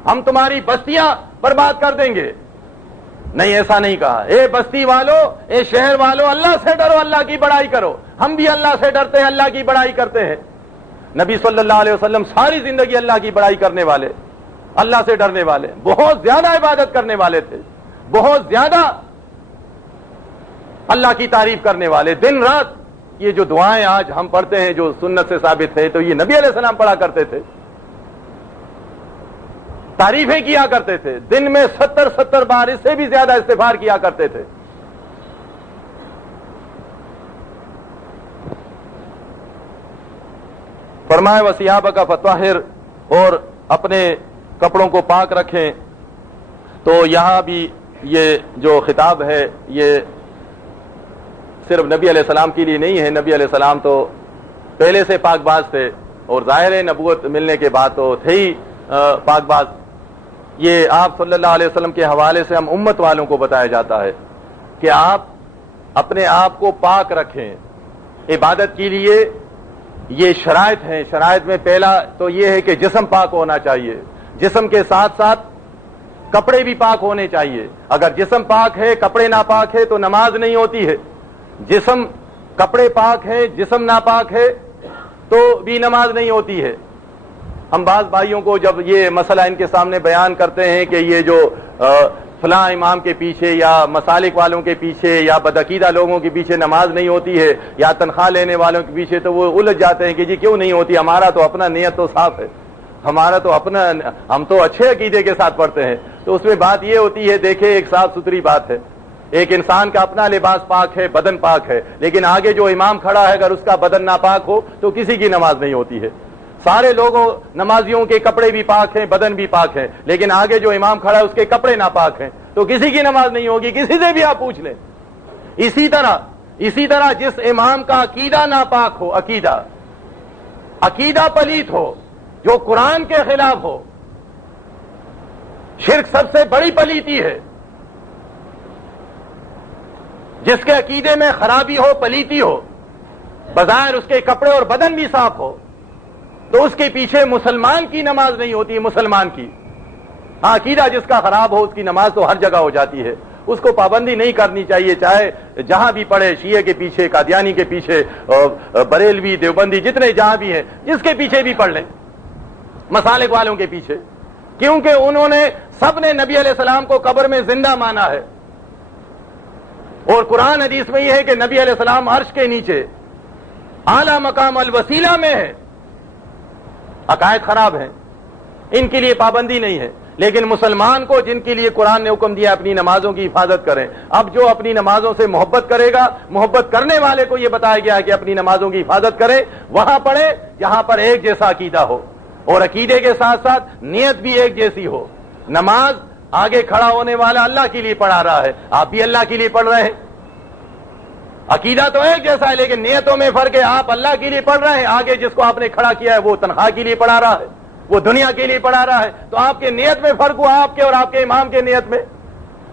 ہم تمہاری بستیاں برباد کر دیں گے. نہیں, ایسا نہیں کہا. اے بستی والو, اے شہر والو, اللہ سے ڈرو, اللہ کی بڑائی کرو. ہم بھی اللہ سے ڈرتے ہیں, اللہ کی بڑائی کرتے ہیں. نبی صلی اللہ علیہ وسلم ساری زندگی اللہ کی بڑائی کرنے والے, اللہ سے ڈرنے والے, بہت زیادہ عبادت کرنے والے تھے, بہت زیادہ اللہ کی تعریف کرنے والے. دن رات یہ جو دعائیں آج ہم پڑھتے ہیں جو سنت سے ثابت ہے, تو یہ نبی علیہ السلام پڑھا کرتے تھے, تعریفیں کیا کرتے تھے. دن میں 70 بار, اس سے بھی زیادہ استغفار کیا کرتے تھے. فرمائے وَثِيَابَكَ فَطَهِّرْ, اور اپنے کپڑوں کو پاک رکھیں. تو یہاں بھی یہ جو خطاب ہے یہ صرف نبی علیہ السلام کے لیے نہیں ہے. نبی علیہ السلام تو پہلے سے پاک باز تھے اور ظاہر ہے نبوت ملنے کے بعد تو تھے ہی پاک باز. یہ آپ صلی اللہ علیہ وسلم کے حوالے سے ہم امت والوں کو بتایا جاتا ہے کہ آپ اپنے آپ کو پاک رکھیں عبادت کے لیے. یہ شرائط ہیں. شرائط میں پہلا تو یہ ہے کہ جسم پاک ہونا چاہیے. جسم کے ساتھ ساتھ کپڑے بھی پاک ہونے چاہیے. اگر جسم پاک ہے کپڑے ناپاک ہے تو نماز نہیں ہوتی ہے. جسم کپڑے پاک ہے جسم ناپاک ہے تو بھی نماز نہیں ہوتی ہے. ہم بعض بھائیوں کو جب یہ مسئلہ ان کے سامنے بیان کرتے ہیں کہ یہ جو فلاں امام کے پیچھے یا مسالک والوں کے پیچھے یا بدعقیدہ لوگوں کے پیچھے نماز نہیں ہوتی ہے یا تنخواہ لینے والوں کے پیچھے, تو وہ الجھ جاتے ہیں کہ جی کیوں نہیں ہوتی. ہمارا تو اپنا نیت تو صاف ہے, ہمارا تو اپنا, ہم تو اچھے عقیدے کے ساتھ پڑھتے ہیں. تو اس میں بات یہ ہوتی ہے, دیکھیں ایک صاف ستھری بات ہے, ایک انسان کا اپنا لباس پاک ہے, بدن پاک ہے, لیکن آگے جو امام کھڑا ہے اگر اس کا بدن ناپاک ہو تو کسی کی نماز نہیں ہوتی ہے. سارے لوگوں نمازیوں کے کپڑے بھی پاک ہیں, بدن بھی پاک ہے, لیکن آگے جو امام کھڑا ہے اس کے کپڑے ناپاک ہیں تو کسی کی نماز نہیں ہوگی. کسی سے بھی آپ پوچھ لیں. اسی طرح جس امام کا عقیدہ ناپاک ہو, عقیدہ پلیت ہو, جو قرآن کے خلاف ہو, شرک سب سے بڑی پلیتی ہے, جس کے عقیدے میں خرابی ہو, پلیتی ہو, بظاہر اس کے کپڑے اور بدن بھی صاف ہو, تو اس کے پیچھے مسلمان کی نماز نہیں ہوتی. مسلمان کی ہاں عقیدہ جس کا خراب ہو اس کی نماز تو ہر جگہ ہو جاتی ہے. اس کو پابندی نہیں کرنی چاہیے, چاہے جہاں بھی پڑھے, شیعہ کے پیچھے, قادیانی کے پیچھے, بریلوی, دیوبندی, جتنے جہاں بھی ہیں جس کے پیچھے بھی پڑھ لیں, مسالک والوں کے پیچھے, کیونکہ انہوں نے سب نے نبی علیہ السلام کو قبر میں زندہ مانا ہے. اور قرآن حدیث میں یہ ہے کہ نبی علیہ السلام عرش کے نیچے اعلی مقام الوسیلہ میں ہے. عقائد خراب ہیں, ان کے لیے پابندی نہیں ہے. لیکن مسلمان کو جن کے لیے قرآن نے حکم دیا اپنی نمازوں کی حفاظت کریں. اب جو اپنی نمازوں سے محبت کرے گا, محبت کرنے والے کو یہ بتایا گیا کہ اپنی نمازوں کی حفاظت کرے, وہاں پڑھے جہاں پر ایک جیسا عقیدہ ہو اور عقیدے کے ساتھ ساتھ نیت بھی ایک جیسی ہو. نماز آگے کھڑا ہونے والا اللہ کے لیے پڑھا رہا ہے, آپ بھی اللہ کے لیے پڑھ رہے ہیں. عقیدہ تو ایک جیسا ہے لیکن نیتوں میں فرق ہے. آپ اللہ کے لیے پڑھ رہے ہیں, آگے جس کو آپ نے کھڑا کیا ہے وہ تنخواہ کے لیے پڑھا رہا ہے, وہ دنیا کے لیے پڑھا رہا ہے. تو آپ کے نیت میں فرق ہوا, آپ کے اور آپ کے امام کے نیت میں,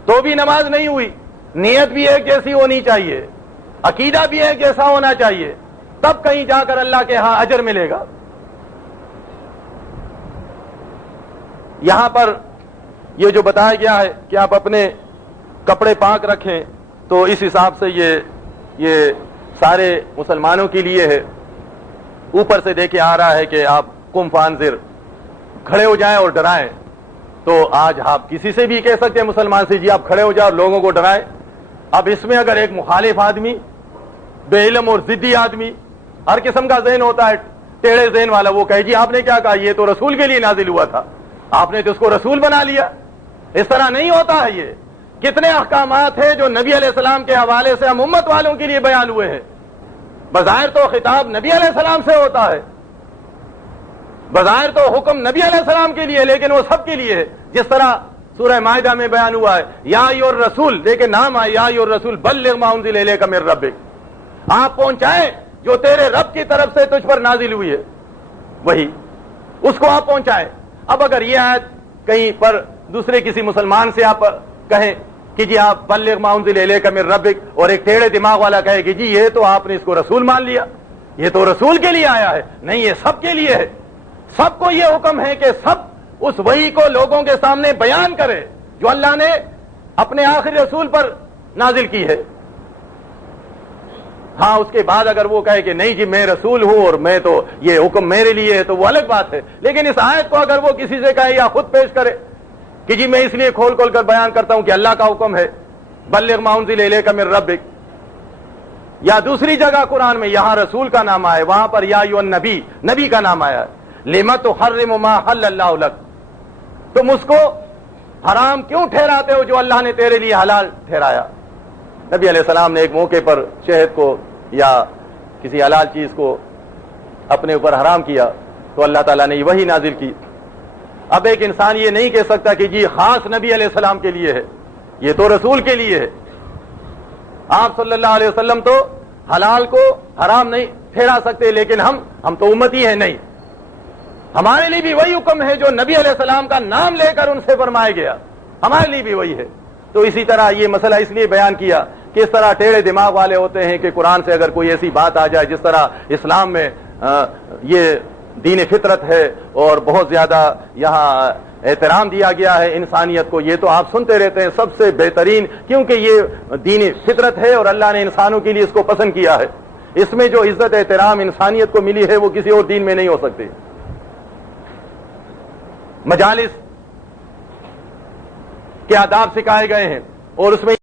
تو بھی نماز نہیں ہوئی. نیت بھی ایک جیسی ہونی چاہیے, عقیدہ بھی ایک جیسا ہونا چاہیے, تب کہیں جا کر اللہ کے ہاں اجر ملے گا. یہاں پر یہ جو بتایا گیا ہے کہ آپ اپنے کپڑے پاک رکھیں, تو اس حساب سے یہ سارے مسلمانوں کے لیے ہے. اوپر سے دیکھے آ رہا ہے کہ آپ قم فانذر, کھڑے ہو جائیں اور ڈرائیں. تو آج آپ کسی سے بھی کہہ سکتے ہیں مسلمان سے, جی آپ کھڑے ہو جائیں اور لوگوں کو ڈرائیں. اب اس میں اگر ایک مخالف آدمی, بے علم اور ضدی آدمی, ہر قسم کا ذہن ہوتا ہے, ٹیڑھے ذہن والا, وہ کہے جی آپ نے کیا کہا, یہ تو رسول کے لیے نازل ہوا تھا, آپ نے تو اس کو رسول بنا لیا. اس طرح نہیں ہوتا ہے. یہ کتنے احکامات ہیں جو نبی علیہ السلام کے حوالے سے ہم امت والوں کے لیے بیان ہوئے ہیں. بظاہر تو خطاب نبی علیہ السلام سے ہوتا ہے, بظاہر تو حکم نبی علیہ السلام کے لیے, لیکن وہ سب کے لیے ہے. جس طرح سورہ مائدہ میں بیان ہوا ہے, یا ایھا الرسول, لیکن نام ہے یا ایھا الرسول بلغ ما انزل الیک من ربک, آپ پہنچائیں جو تیرے رب کی طرف سے تجھ پر نازل ہوئی ہے, وہی اس کو آپ پہنچائیں. اب اگر یہ آیت کہیں پر دوسرے کسی مسلمان سے آپ کہیں کہ جی آپ بلغ ما انزل الیک من ربک, اور ایک ٹیڑھے دماغ والا کہے کہ جی یہ تو آپ نے اس کو رسول مان لیا, یہ تو رسول کے لیے آیا ہے. نہیں, یہ سب کے لیے ہے. سب کو یہ حکم ہے کہ سب اس وحی کو لوگوں کے سامنے بیان کرے جو اللہ نے اپنے آخری رسول پر نازل کی ہے. ہاں اس کے بعد اگر وہ کہے کہ نہیں جی میں رسول ہوں اور میں تو یہ حکم میرے لیے ہے, تو وہ الگ بات ہے. لیکن اس آیت کو اگر وہ کسی سے کہے یا خود پیش کرے کہ جی میں اس لیے کھول کھول کر بیان کرتا ہوں کہ اللہ کا حکم ہے بلغ ما انزل الیک من ربک, یا دوسری جگہ قرآن میں یہاں رسول کا نام آیا, وہاں پر یا ایھا النبی, نبی کا نام آیا, لم تحرم ما حل اللہ لک, تم اس کو حرام کیوں ٹھہراتے ہو جو اللہ نے تیرے لیے حلال ٹھہرایا. نبی علیہ السلام نے ایک موقع پر شہد کو یا کسی حلال چیز کو اپنے اوپر حرام کیا تو اللہ تعالیٰ نے وحی نازل کی. اب ایک انسان یہ نہیں کہہ سکتا کہ جی خاص نبی علیہ السلام کے لیے ہے, یہ تو رسول کے لیے ہے. آپ صلی اللہ علیہ وسلم تو حلال کو حرام نہیں ٹھہرا سکتے، لیکن ہم تو امتی ہیں نہیں، ہمارے لیے بھی وہی حکم ہے جو نبی علیہ السلام کا نام لے کر ان سے فرمایا گیا، ہمارے لیے بھی وہی ہے۔ تو اسی طرح یہ مسئلہ اس لیے بیان کیا کہ اس طرح ٹیڑھے دماغ والے ہوتے ہیں کہ قرآن سے اگر کوئی ایسی بات آ جائے، جس طرح اسلام میں یہ دین فطرت ہے اور بہت زیادہ یہاں احترام دیا گیا ہے انسانیت کو، یہ تو آپ سنتے رہتے ہیں سب سے بہترین، کیونکہ یہ دین فطرت ہے اور اللہ نے انسانوں کے لیے اس کو پسند کیا ہے۔ اس میں جو عزت احترام انسانیت کو ملی ہے وہ کسی اور دین میں نہیں ہو سکتی۔ مجالس کے آداب سکھائے گئے ہیں اور اس میں